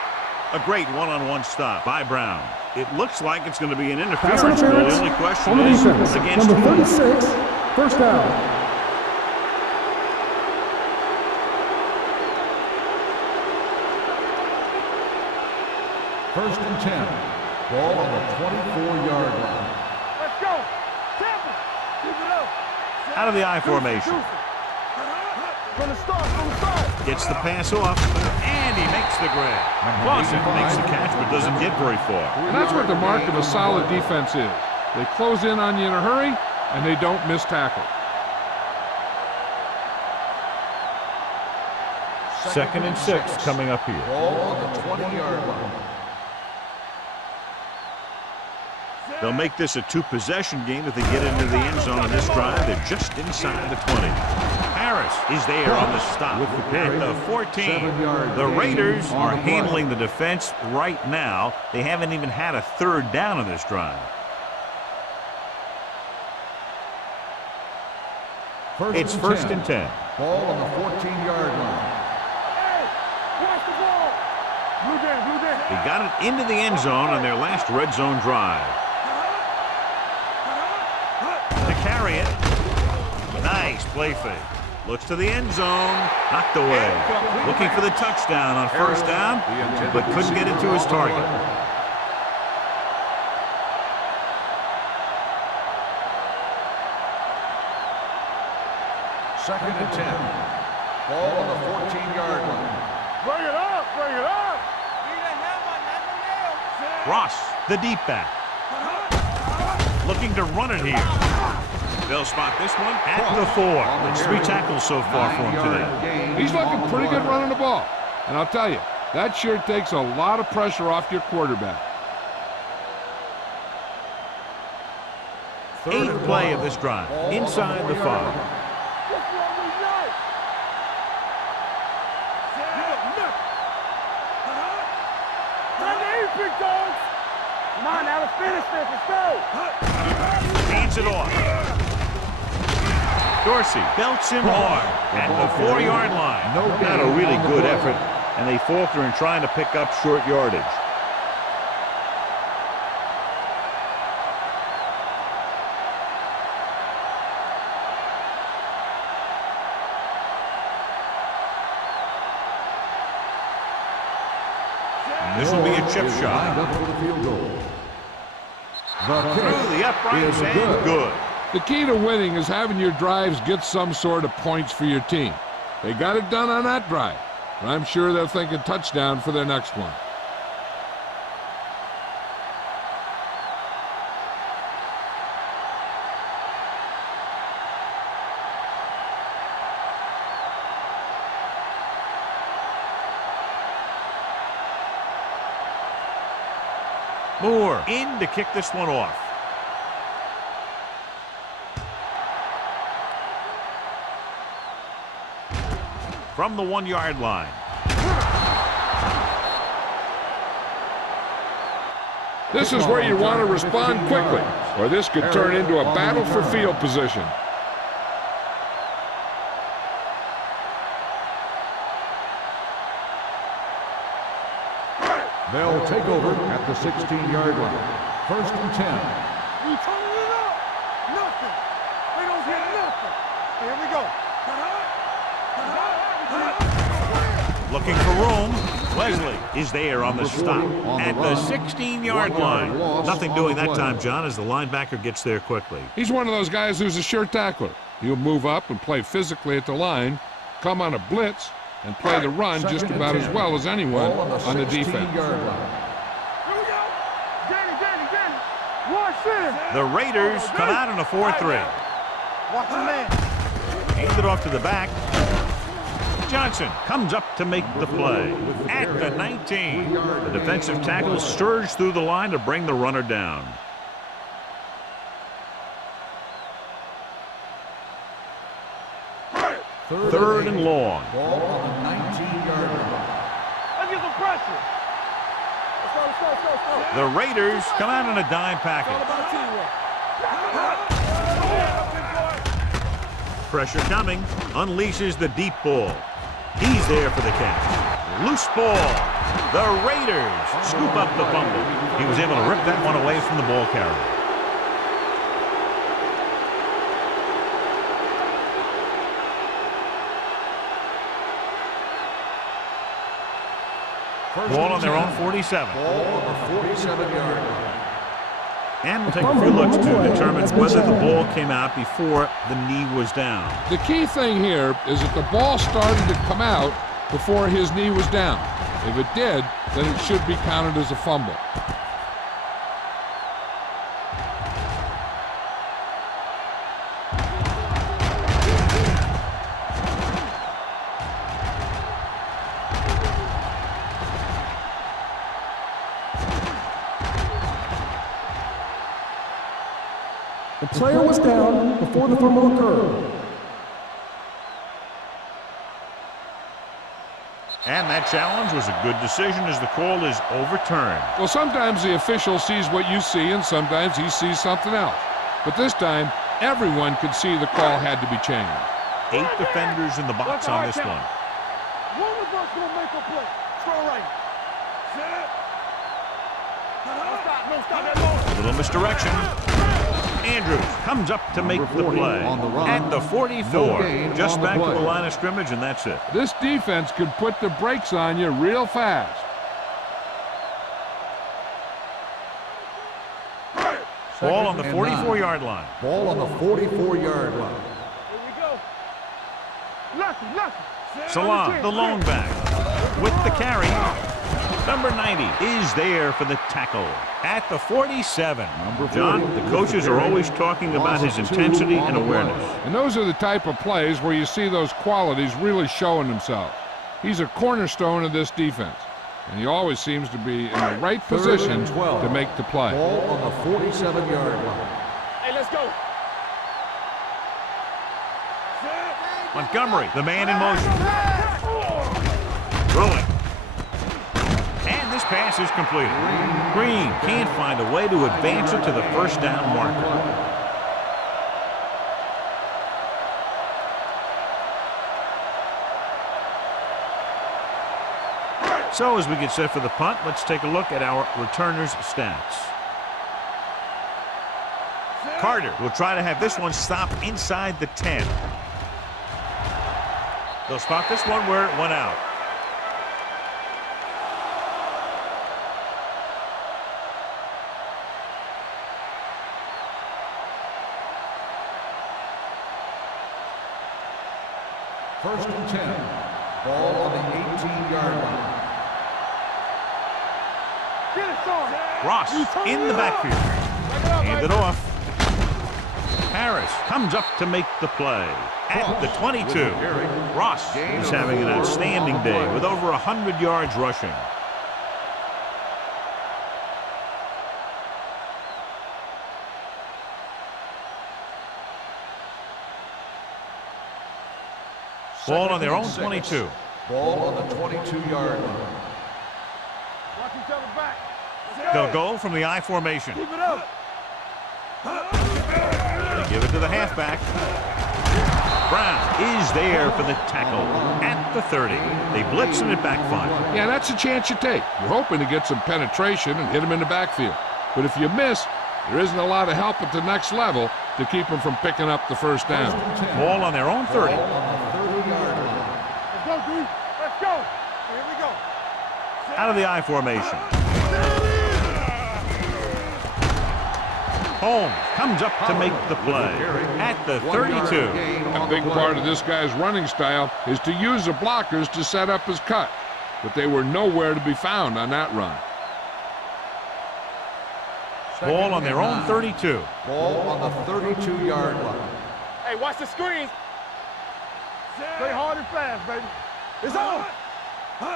A great one-on-one stop by Brown. It looks like it's going to be an interference. The only question is against number 36, first down. First and 10. Ball on the 24-yard line. Let's go. Tampa. Keep it up. out of the I formation. From the start. Gets the pass off, and he makes the grab. Clausen makes the catch, but doesn't get very far. And that's what the mark of a solid defense is. They close in on you in a hurry, and they don't miss tackle. Second and 6 coming up here. Ball on the 20-yard line. They'll make this a two-possession game if they get into the end zone on this drive. They're just inside the 20. Harris is there on the stop at the 14. The Raiders are handling the defense right now. They haven't even had a third down on this drive. It's first and 10. Ball on the 14-yard line. Watch the ball. Blue there. They got it into the end zone on their last red zone drive. To carry it. Nice play fake. Looks to the end zone. Knocked away. Looking for the touchdown on first down, but couldn't get it to his target. Second and 10. Ball on the 14-yard line. Bring it up. Ross, the deep back. Looking to run it here. They'll spot this one at the 4. It's 3 tackles so far for him today. He's looking pretty good running the ball. And I'll tell you, that sure takes a lot of pressure off your quarterback. 8th play of this drive, inside the 5. Come on, now let's finish this. Let's go. Hands it off. Dorsey belts him hard at the 4-yard line. Not a really good effort, and they falter in trying to pick up short yardage. chip is shot. lined up for the field goal. The Through kick the uprights is and good. The key to winning is having your drives get some sort of points for your team. They got it done on that drive, but I'm sure they'll think a touchdown for their next one. Moore in to kick this one off. From the 1-yard line. This is where you want to respond quickly, or this could turn into a battle for field position. They'll take over at the 16-yard line. 1st and 10. You turning it up? Nothing. They don't get nothing. Here we go. Looking for room. Wesley is there on the stop at the 16-yard line. Nothing doing that time, John, as the linebacker gets there quickly. He's one of those guys who's a sure tackler. He'll move up and play physically at the line, come on a blitz, and play the run just about as well as anyone on the defense. Here we go. Danny. Watch this. The Raiders come out in a 4-3. Watch the man. Hand it off to the back. Johnson comes up to make the play at the 19. The defensive tackle surged through the line to bring the runner down. Third and long. Ball on the 19-yard line. Let's get some pressure. Let's go. The Raiders come out in a dime package. Pressure coming. Unleashes the deep ball. He's there for the catch. Loose ball. The Raiders scoop up the fumble. He was able to rip that one away from the ball carrier. Ball on their own 47. Ball on the 47-yard line. And we'll take a few looks to determine whether the ball came out before the knee was down. The key thing here is that the ball started to come out before his knee was down. If it did, then it should be counted as a fumble. The player was down before the fumble occurred. And that challenge was a good decision as the call is overturned. Well, sometimes the official sees what you see, and sometimes he sees something else. But this time, everyone could see the call had to be changed. 8 defenders in the box on this one. One of us gonna make a play. Throw right. Set. No stop that long. A little misdirection. Andrews comes up to make the play on the run. at the 44. No gain Just on the back to play. the line of scrimmage, and that's it. This defense could put the brakes on you real fast. Ball on the Second and 44-yard line. Ball on the 44-yard line. Here we go. Lucky. Salam, the lone back, with the carry. Number 90 is there for the tackle at the 47. John, the coaches are always talking about his intensity and awareness. And those are the type of plays where you see those qualities really showing themselves. He's a cornerstone of this defense, and he always seems to be in the right position to make the play. Ball on the 47-yard line. Hey, let's go. Montgomery, the man in motion. Throwing. And this pass is completed. Green can't find a way to advance it to the first down marker. So as we get set for the punt, let's take a look at our returners' stats. Carter will try to have this one stop inside the 10. They'll spot this one where it went out. First and 10. Ball on the 18-yard line. Get it, Sean. Ross in the backfield. Hand it off. Harris comes up to make the play at the 22. Ross is having an outstanding day with over 100 yards rushing. Ball on their own 22. Ball on the 22-yard line. Watch each other back. They'll go from the I formation. Keep it up. They give it to the halfback. Brown is there for the tackle at the 30. They blitz and it backfires. Yeah, that's a chance you take. You're hoping to get some penetration and hit him in the backfield. But if you miss, there isn't a lot of help at the next level to keep them from picking up the first down. Ball on their own 30. Let's go, dude. Let's go. Here we go. Out of the I formation. Holmes comes up to make the play at the 32. A big part of this guy's running style is to use the blockers to set up his cut. But they were nowhere to be found on that run. Ball on their own 32. Ball on the 32-yard line. Hey, watch the screen. Play hard and fast, baby. It's on.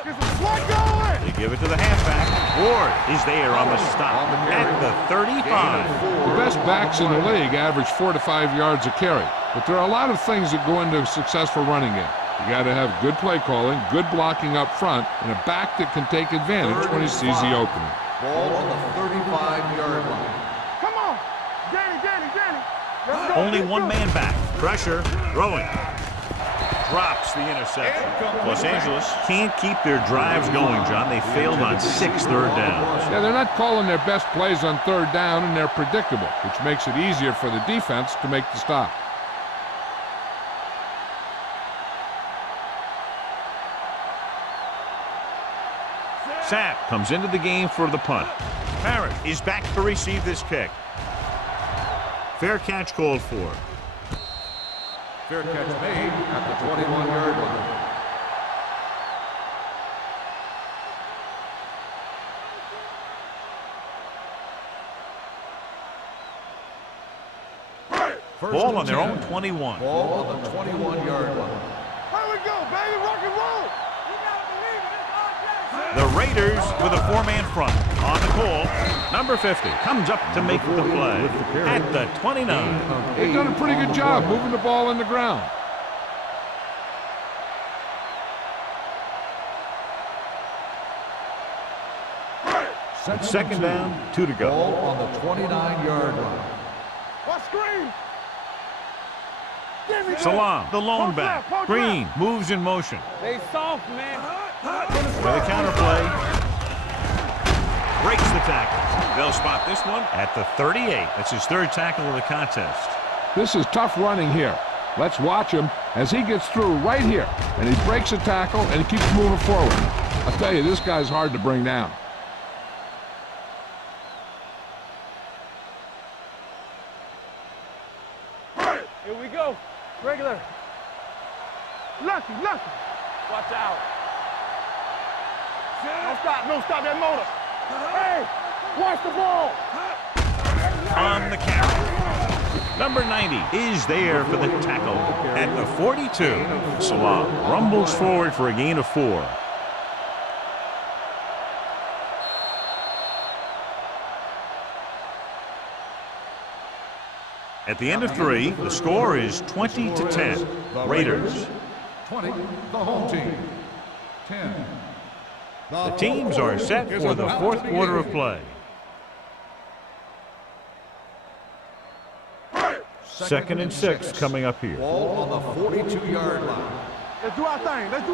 Get some sweat going. They give it to the halfback. Ward is there on the stop at the 35. The best backs in the league average 4 to 5 yards a carry. But there are a lot of things that go into a successful running game. You got to have good play calling, good blocking up front, and a back that can take advantage when he sees the opening. Ball on the 35-yard line. Come on. Danny. Let's go. Only one man back. Pressure. Throwing. Drops the interception. Los Angeles can't keep their drives going, John. They failed on 6 third downs. Yeah, they're not calling their best plays on third down, and they're predictable, which makes it easier for the defense to make the stop. Sapp comes into the game for the punt. Parrott is back to receive this kick. Fair catch called for. Fair catch made at the 21-yard line. Ball on their own 21. Ball on the 21-yard line. Here we go, baby. Rock and roll. The Raiders with a 4-man front. On the call, number 50 comes up to make the play at the 29. They've done a pretty good job moving the ball in the ground. It's second down, 2 to go. Ball on the 29-yard line. What screen? Salam, the lone back. Green moves in motion. They soft, man. With a counterplay. Breaks the tackle. They'll spot this one at the 38. That's his third tackle of the contest. This is tough running here. Let's watch him as he gets through right here. And he breaks a tackle and he keeps moving forward. I'll tell you, this guy's hard to bring down. Here we go. Regular. Lucky. Watch out. No stop that motor. Hey, watch the ball. On the carry. Number 90 is there for the tackle at the 42. Salam rumbles forward for a gain of 4. At the end of 3, the score is 20-10. Raiders. 20, the home team. 10. The teams are set for the fourth quarter of play. Second and 6 coming up here. Ball on the 42-yard line. Let's do our thing. Let's go.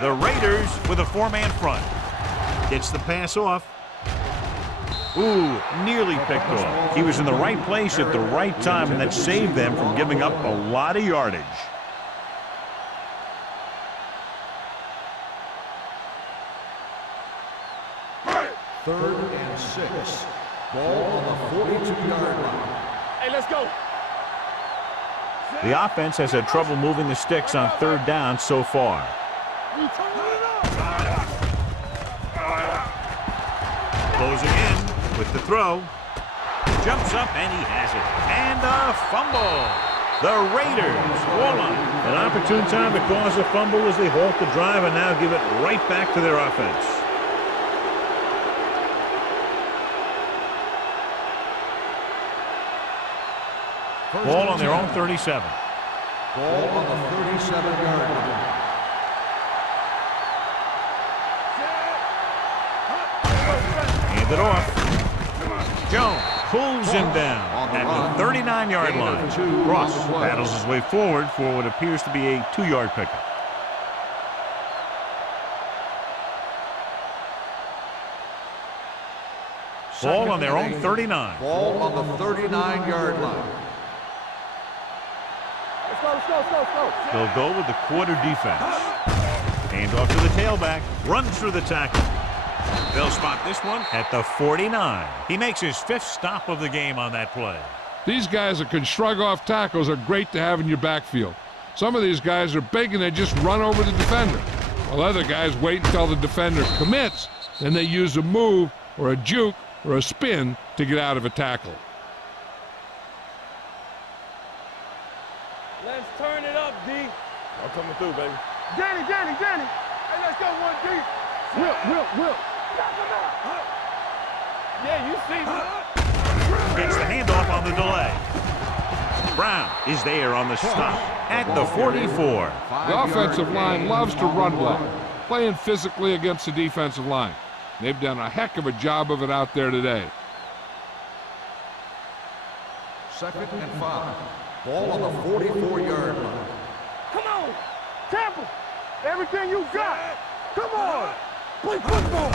The Raiders with a 4-man front. Gets the pass off. Ooh, nearly picked off. He was in the right place at the right time, and that saved them from giving up a lot of yardage. Third and 6. Ball on the 42-yard line. Hey, let's go. The offense has had trouble moving the sticks on third down so far. Closing in with the throw. Jumps up and he has it. And a fumble. The Raiders fall on it. An opportune time to cause a fumble as they halt the drive and now give it right back to their offense. Ball on their own 37. Ball on the 37-yard line. Hand it off. Jones pulls him down at the 39-yard line. Ross battles his way forward for what appears to be a 2-yard pickup. Ball on their own 39. Ball on the 39-yard line. Let's go. They'll go with the quarter defense. Hand off to the tailback. Runs through the tackle. They'll spot this one at the 49. He makes his 5th stop of the game on that play. These guys that can shrug off tackles are great to have in your backfield. Some of these guys are big and they just run over the defender, while other guys wait until the defender commits, then they use a move or a juke or a spin to get out of a tackle. Let's turn it up, D. I'm coming through, baby. Danny. Hey, let's go, 1D. Whip. Yeah, you see me. Gets the handoff on the delay. Brown is there on the stop at the 44. The offensive line loves to run block, playing physically against the defensive line. They've done a heck of a job of it out there today. 2nd and 5. Ball on the 44-yard line. Come on. Tampa. Everything you got. Come on. Play football.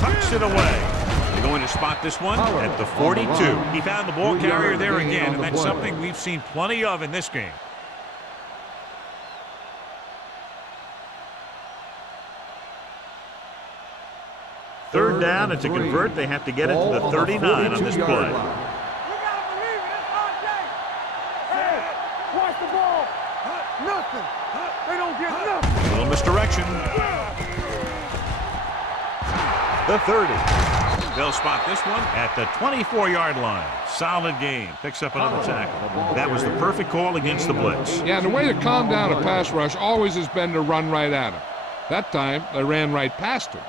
Tucks it away. They're going to spot this one at the 42. He found the ball carrier there again, and that's something we've seen plenty of in this game. Third down, and to convert, they have to get it to the 39 on this play. We gotta believe it. It's our day. Hey, watch the ball. Nothing. They don't get nothing. Little misdirection. The 30. They'll spot this one at the 24-yard line. Solid game. Picks up another tackle. That was the perfect call against the blitz. Yeah, and the way to calm down a pass rush always has been to run right at him. That time, they ran right past him.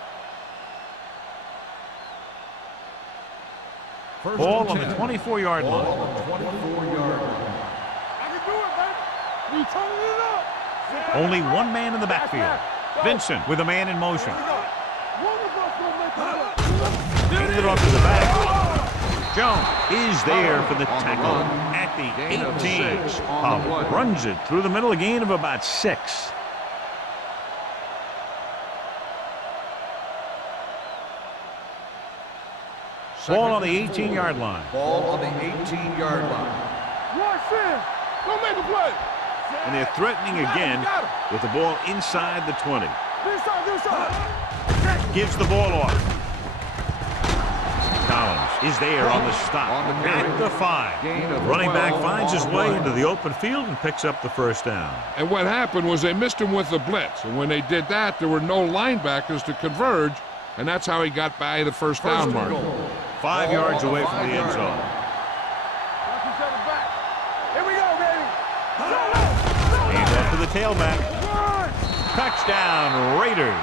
Ball on the 24-yard line. I can do it, baby. We turning it up. Only one man in the backfield. Vincent with a man in motion. One of us gonna make it up. Hands it off to the back. Jones is there for the tackle at the 18. Powell runs it through the middle, a gain of about 6. Ball on the 18-yard line. Ball on the 18-yard line. Watch in. Go make a play. And they're threatening again with the ball inside the 20. This side. Gives the ball off. Collins is there on the stop at the 5. Running back finds his way into the open field and picks up the first down. And what happened was they missed him with the blitz. And when they did that, there were no linebackers to converge. And that's how he got by the first down mark. 5 yards away from the end zone. Here we go, baby. Hands off to the tailback. Touchdown, Raiders.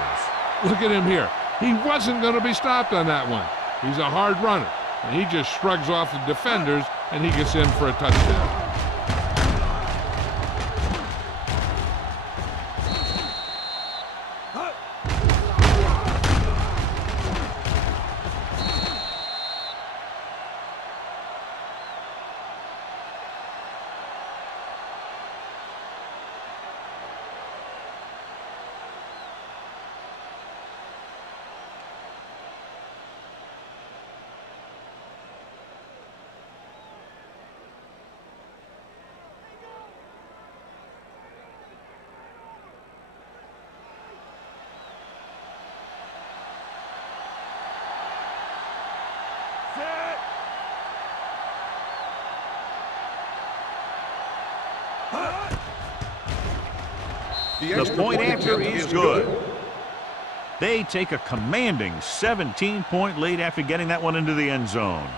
Look at him here. He wasn't going to be stopped on that one. He's a hard runner, and he just shrugs off the defenders, and he gets in for a touchdown. The point after is good. They take a commanding 17-point lead after getting that one into the end zone.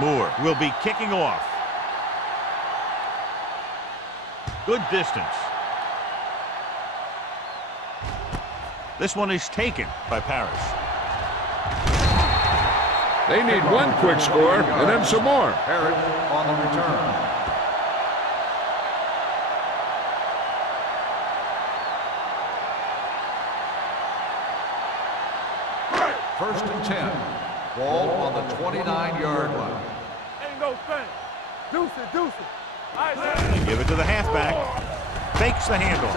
Moore will be kicking off. Good distance. This one is taken by Paris. They need one quick score and then some more. Herod on the return. First and 10. Ball on the 29-yard line. Ain't no thing. Deuce it, deuce it. All right, They give it to the halfback. Fakes the handle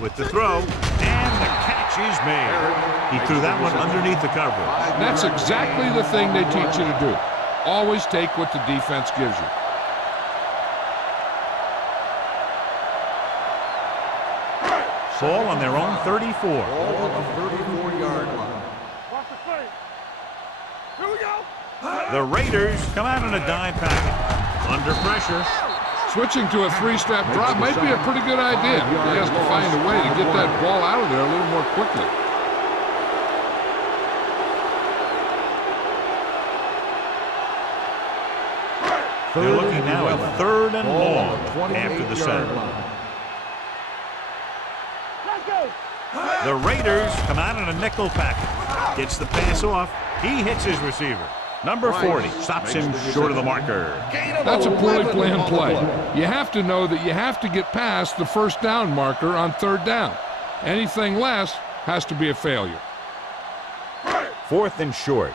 with the throw, and the catch is made. He threw that one underneath the coverage. That's exactly the thing they teach you to do. Always take what the defense gives you. Ball on their own 34. Ball on the 34-yard line. watch the play. Here we go. The Raiders come out in a dime package. Under pressure. Switching to a three-step drop might be a pretty good idea. He has to find a way to get that ball out of there a little more quickly. They're looking now at 3rd and long after the center. Let's go. The Raiders come out in a nickel package. Gets the pass off. He hits his receiver. Number 40 stops him short of the marker. That's a poorly planned play. You have to know that you have to get past the first down marker on 3rd down. Anything less has to be a failure. 4th and short.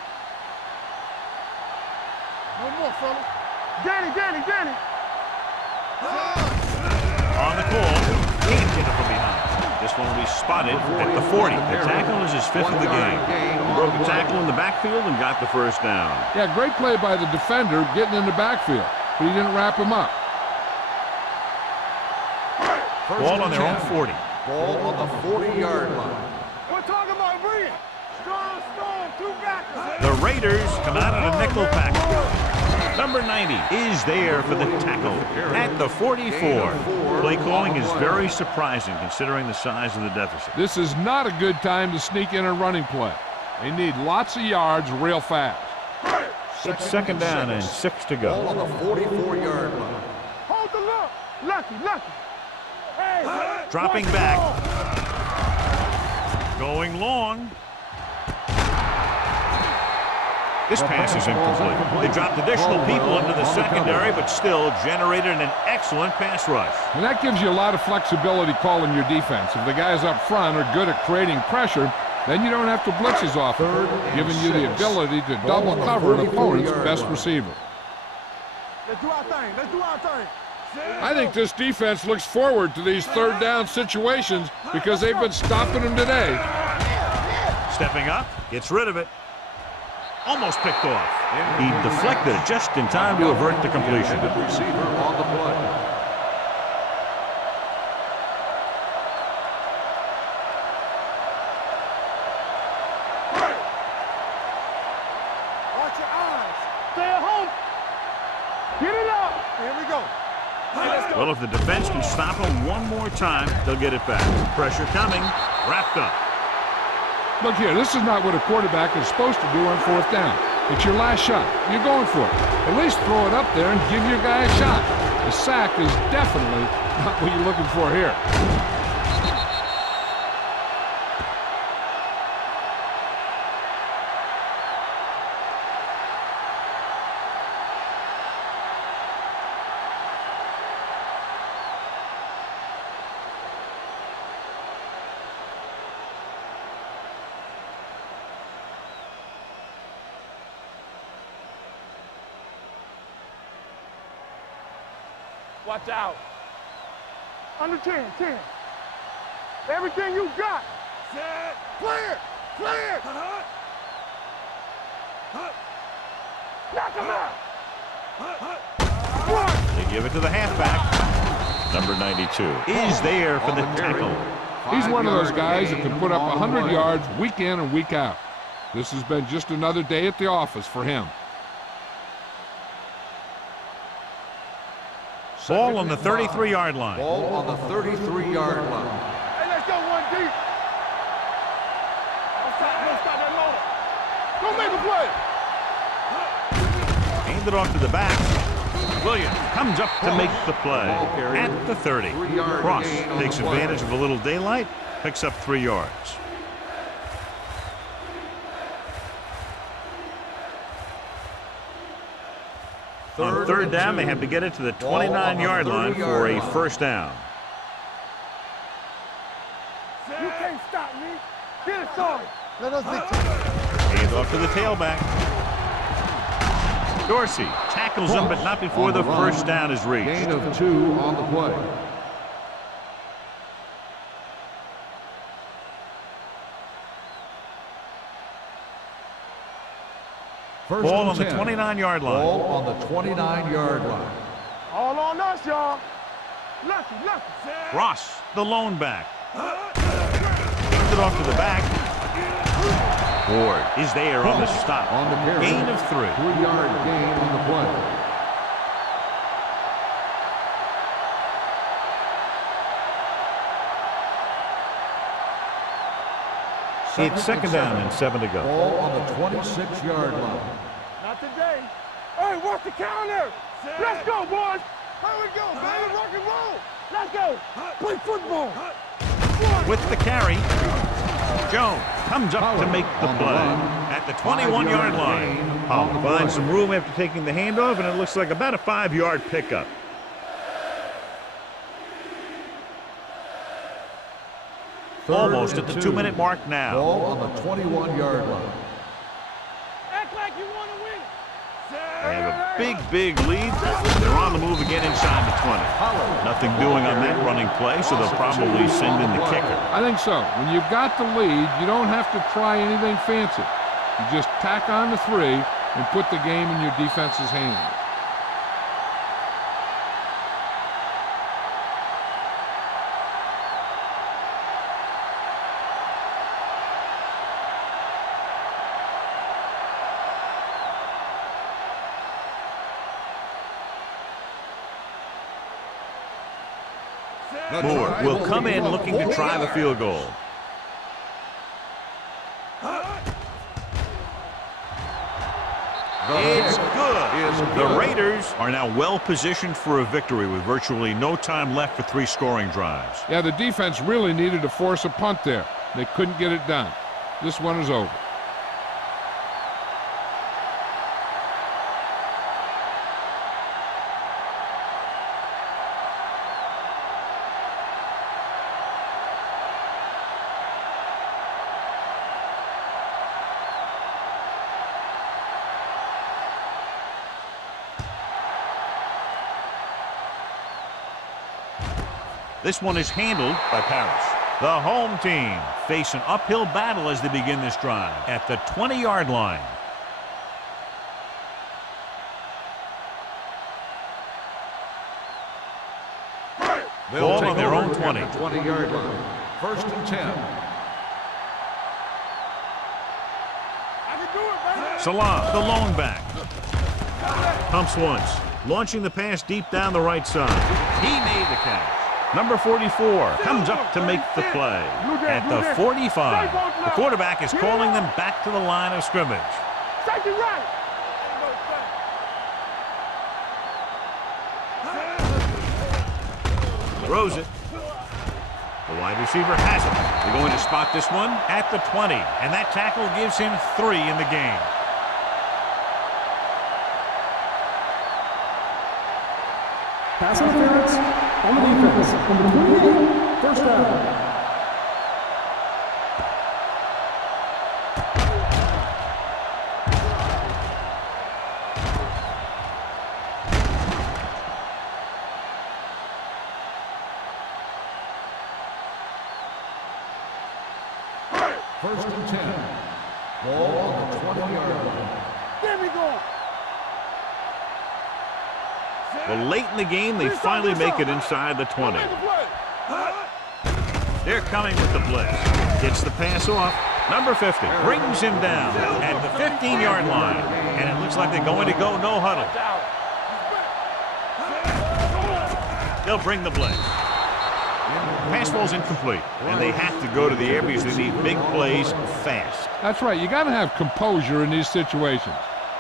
No more, fella. Danny. On the call. Can't get it from behind. This one will be spotted at the 40. The tackle is his 5th of the game. He broke a tackle in the backfield and got the first down. Yeah, great play by the defender getting in the backfield, but he didn't wrap him up. Ball on their own 40. Ball on the 40-yard line. We're talking about bringing. Strong, two backers. The Raiders come out in a nickel package. Number 90 is there for the tackle at the 44. Play calling is very surprising considering the size of the deficit. This is not a good time to sneak in a running play. They need lots of yards real fast. It's 2nd down and 6 to Ball go. on the 44-yard line. Hold the look. Lucky. Hey. Dropping back. Going long. This pass is incomplete. They dropped additional people into the secondary, but still generated an excellent pass rush. And that gives you a lot of flexibility calling your defense. If the guys up front are good at creating pressure, then you don't have to blitz as often, giving you the ability to double cover an opponent's best receiver. Let's do our thing. I think this defense looks forward to these 3rd down situations because they've been stopping them today. Stepping up, gets rid of it. Almost picked off. He deflected it just in time to avert the completion. Receiver on the play. Watch your eyes. Stay at home. Get it up. Here we go. Hey, let's go. Well, if the defense can stop him one more time, they'll get it back. Pressure coming. Wrapped up. Look here, this is not what a quarterback is supposed to do on 4th down. It's your last shot. You're going for it. At least throw it up there and give your guy a shot. The sack is definitely not what you're looking for here. Watch out. Under 10. Everything you got. Set. Clear. Knock him out. They give it to the halfback. Number 92 is there for the tackle. He's one of those guys that can put up 100 yards week in and week out. This has been just another day at the office for him. Ball on the 33-yard line. Ball on the 33-yard line. Hey, let's go one deep. Don't stop that motor. Go make a play. Handed off to the back. Williams comes up to make the play at the 30. Cross takes advantage of a little daylight, picks up 3 yards. On third down, they have to get it to the 29-yard line for a first down. You can't stop me. Get it started. Let us dictate. Hands off to the tailback. Dorsey tackles him, but not before the first down is reached. Gain of 2 on the play. Ball on the 29-yard line. Ball on the 29-yard line. All on us, y'all. Lucky. Ross, the lone back. Hands it off to the back. Ward is there on the stop. On the carry. Gain of 3. 3-yard gain on the play. It's second down and 7 to go. Ball on the 26-yard line. Not today. Hey, what's the counter? Let's go, boys. Here we go, baby. Rock and roll. Let's go. Play football. With the carry, Jones comes up to make the play at the 21-yard line. Pollard finds some room after taking the handoff, and it looks like about a 5-yard pickup. Almost at the 2-minute mark now. Ball on the 21-yard line. Act like you want to win. They have a big lead. They're on the move again inside the 20. Nothing doing on that running play, so they'll probably send in the kicker. I think so. When you've got the lead, you don't have to try anything fancy. You just tack on the 3 and put the game in your defense's hands. Moore will come in looking to try the field goal. It's good. The Raiders are now well positioned for a victory with virtually no time left for 3 scoring drives. Yeah, the defense really needed to force a punt there. They couldn't get it done. This one is over. This one is handled by Parrish. The home team face an uphill battle as they begin this drive at the 20-yard line. Ball on their own 20. 20-yard line. First and 10. I can do it, baby. Salah, the lone back. Pumps once, launching the pass deep down the right side. He made the catch. Number 44 comes up to make the play at the 45. The quarterback is calling them back to the line of scrimmage. Safety right. Throws it. The wide receiver has it. They're going to spot this one at the 20, and that tackle gives him 3 in the game. Pass interference on the defense. Number 28, first down. First and 10. Ball on the 20-yard line. There we go. Well, late in the game, they finally make it inside the 20. They're coming with the blitz. Gets the pass off. Number 50 brings him down at the 15-yard line. And it looks like they're going to go no huddle. They'll bring the blitz. Pass ball's incomplete, and they have to go to the air because they need big plays fast. That's right. You got to have composure in these situations.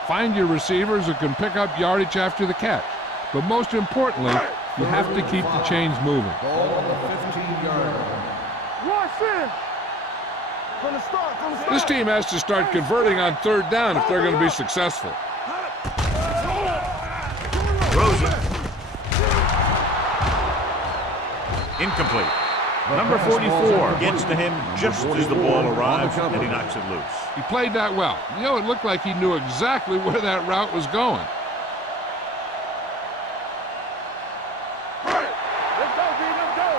Find your receivers who can pick up yardage after the catch. But most importantly, you have to keep the chains moving. Ball on the 15-yard line. From the start, from the start. This team has to start converting on third down if they're going to be successful. Throws it. Incomplete. Number 44 gets to him just as the ball arrives, and he knocks it loose. He played that well. You know, it looked like he knew exactly where that route was going. Let's go, B, let's go.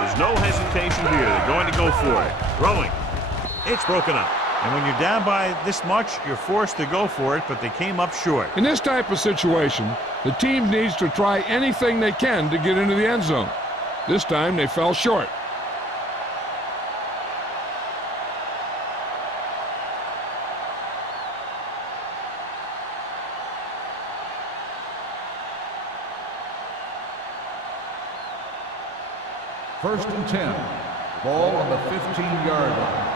There's no hesitation here. They're going to go for it. Throwing. It's broken up. And when you're down by this much, you're forced to go for it, but they came up short. In this type of situation, the team needs to try anything they can to get into the end zone. This time, they fell short. First and 10. Ball on the 15-yard line.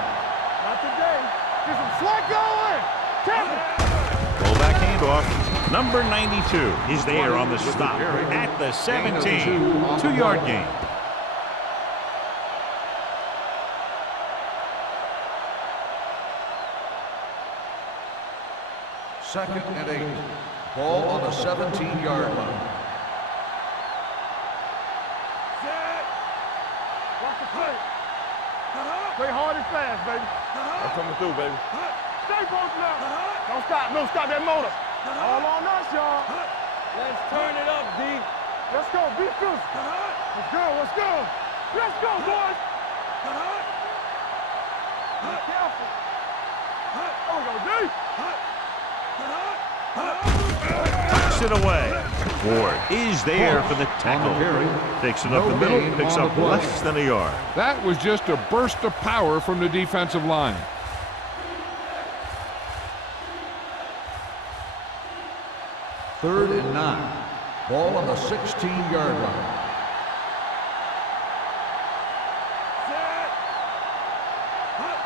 Not today. Get some slack going. Tackle. Roll back handoff. Number 92 is there on the stop at the 17. 2-yard gain. Second and 8. Ball on the 17-yard line. Play hard and fast, baby. I'm coming through, baby. Stay focused now. Don't stop. Don't stop that motor. All on us, y'all. Let's turn it up, D. Let's go. Be fierce. Let's go. Let's go. Let's go, boys. Be careful. There we go, D. Tucks it away. Ford is there for the tackle. Takes it up the middle, picks up less than a yard. That was just a burst of power from the defensive line. Third and 9. Ball on the 16-yard line.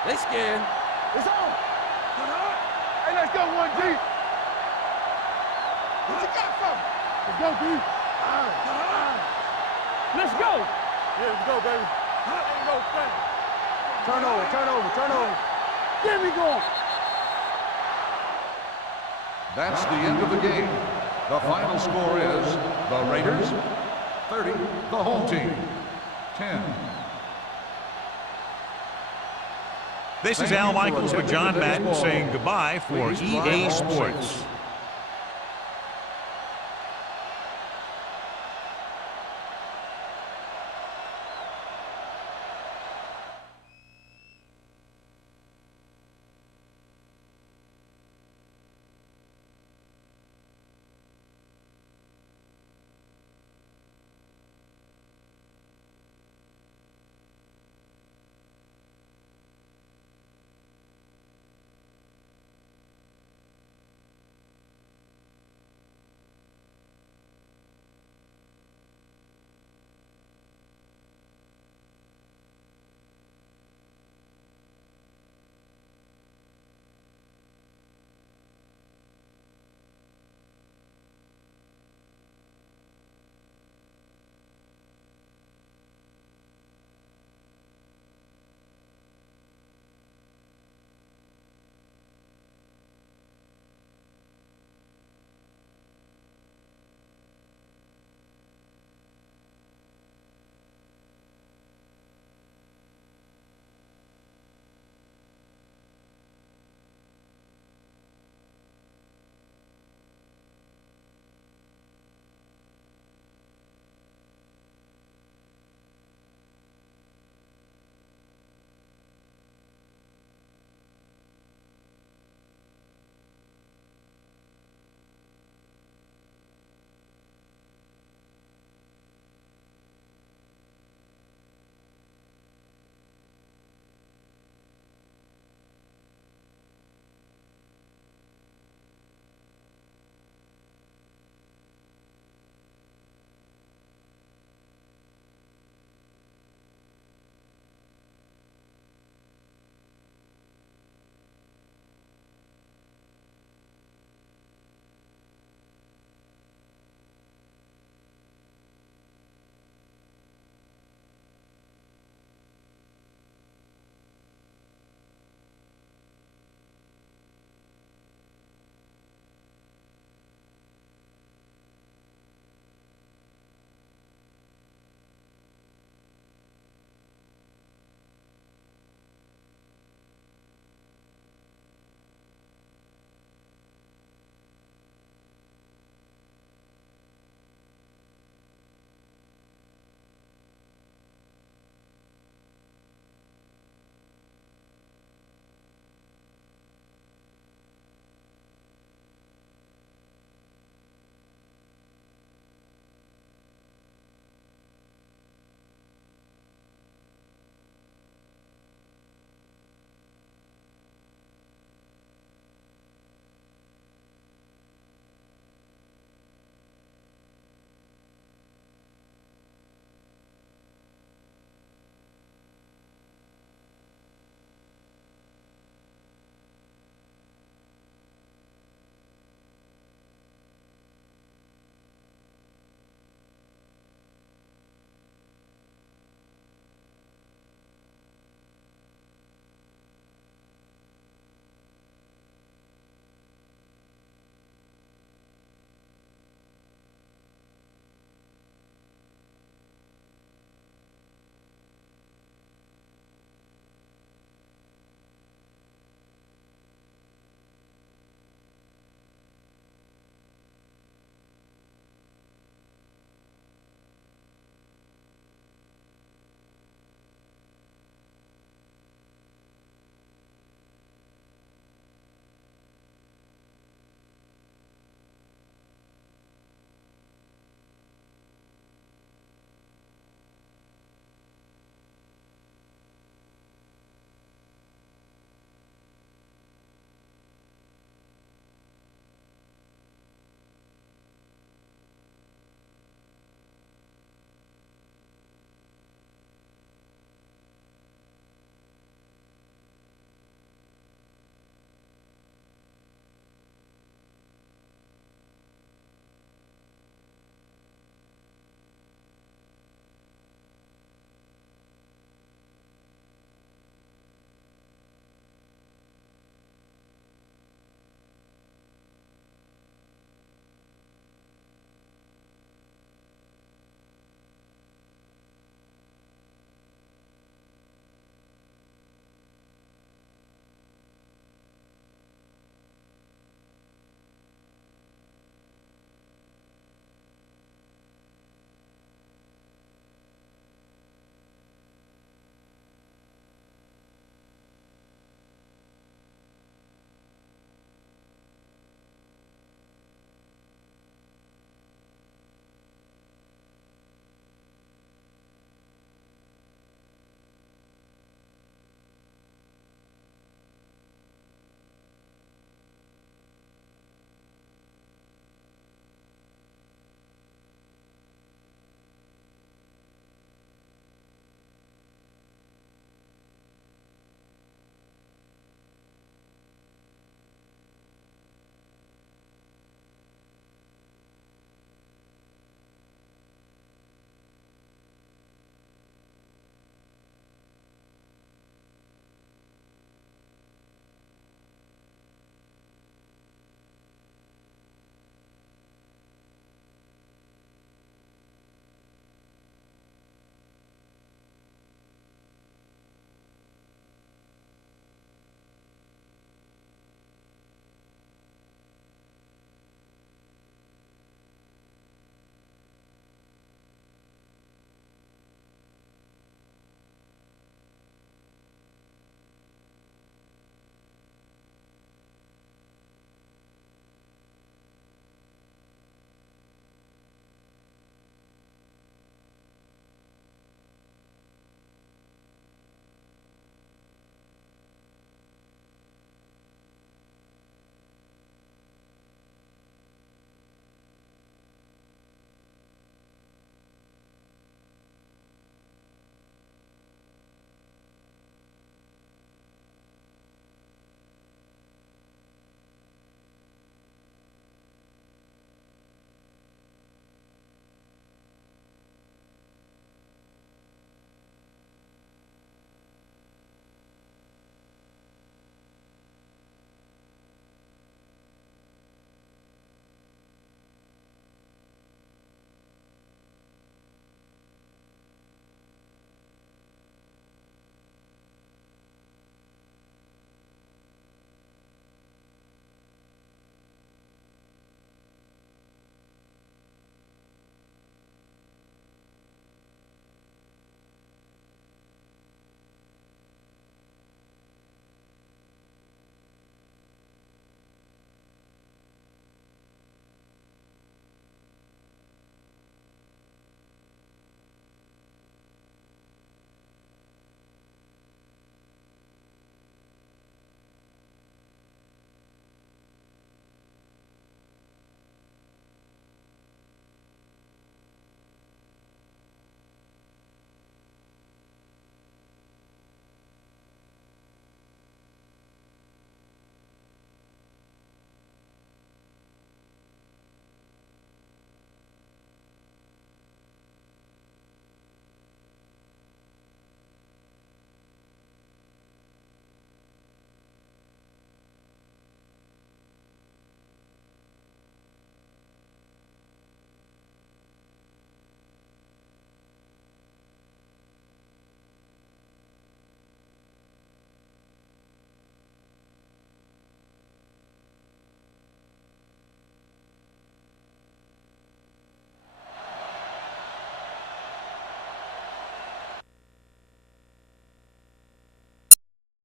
They scared. It's on. Hey, let's go, 1G. What you got for me? Let's go, D. Let's go. Yeah, let's go, baby. Ain't no thing. Turn over, turn over, turn over. There we go. That's the end of the game. The final score is the Raiders 30, the home team 10. This is Al Michaels with John Madden saying goodbye for EA Sports.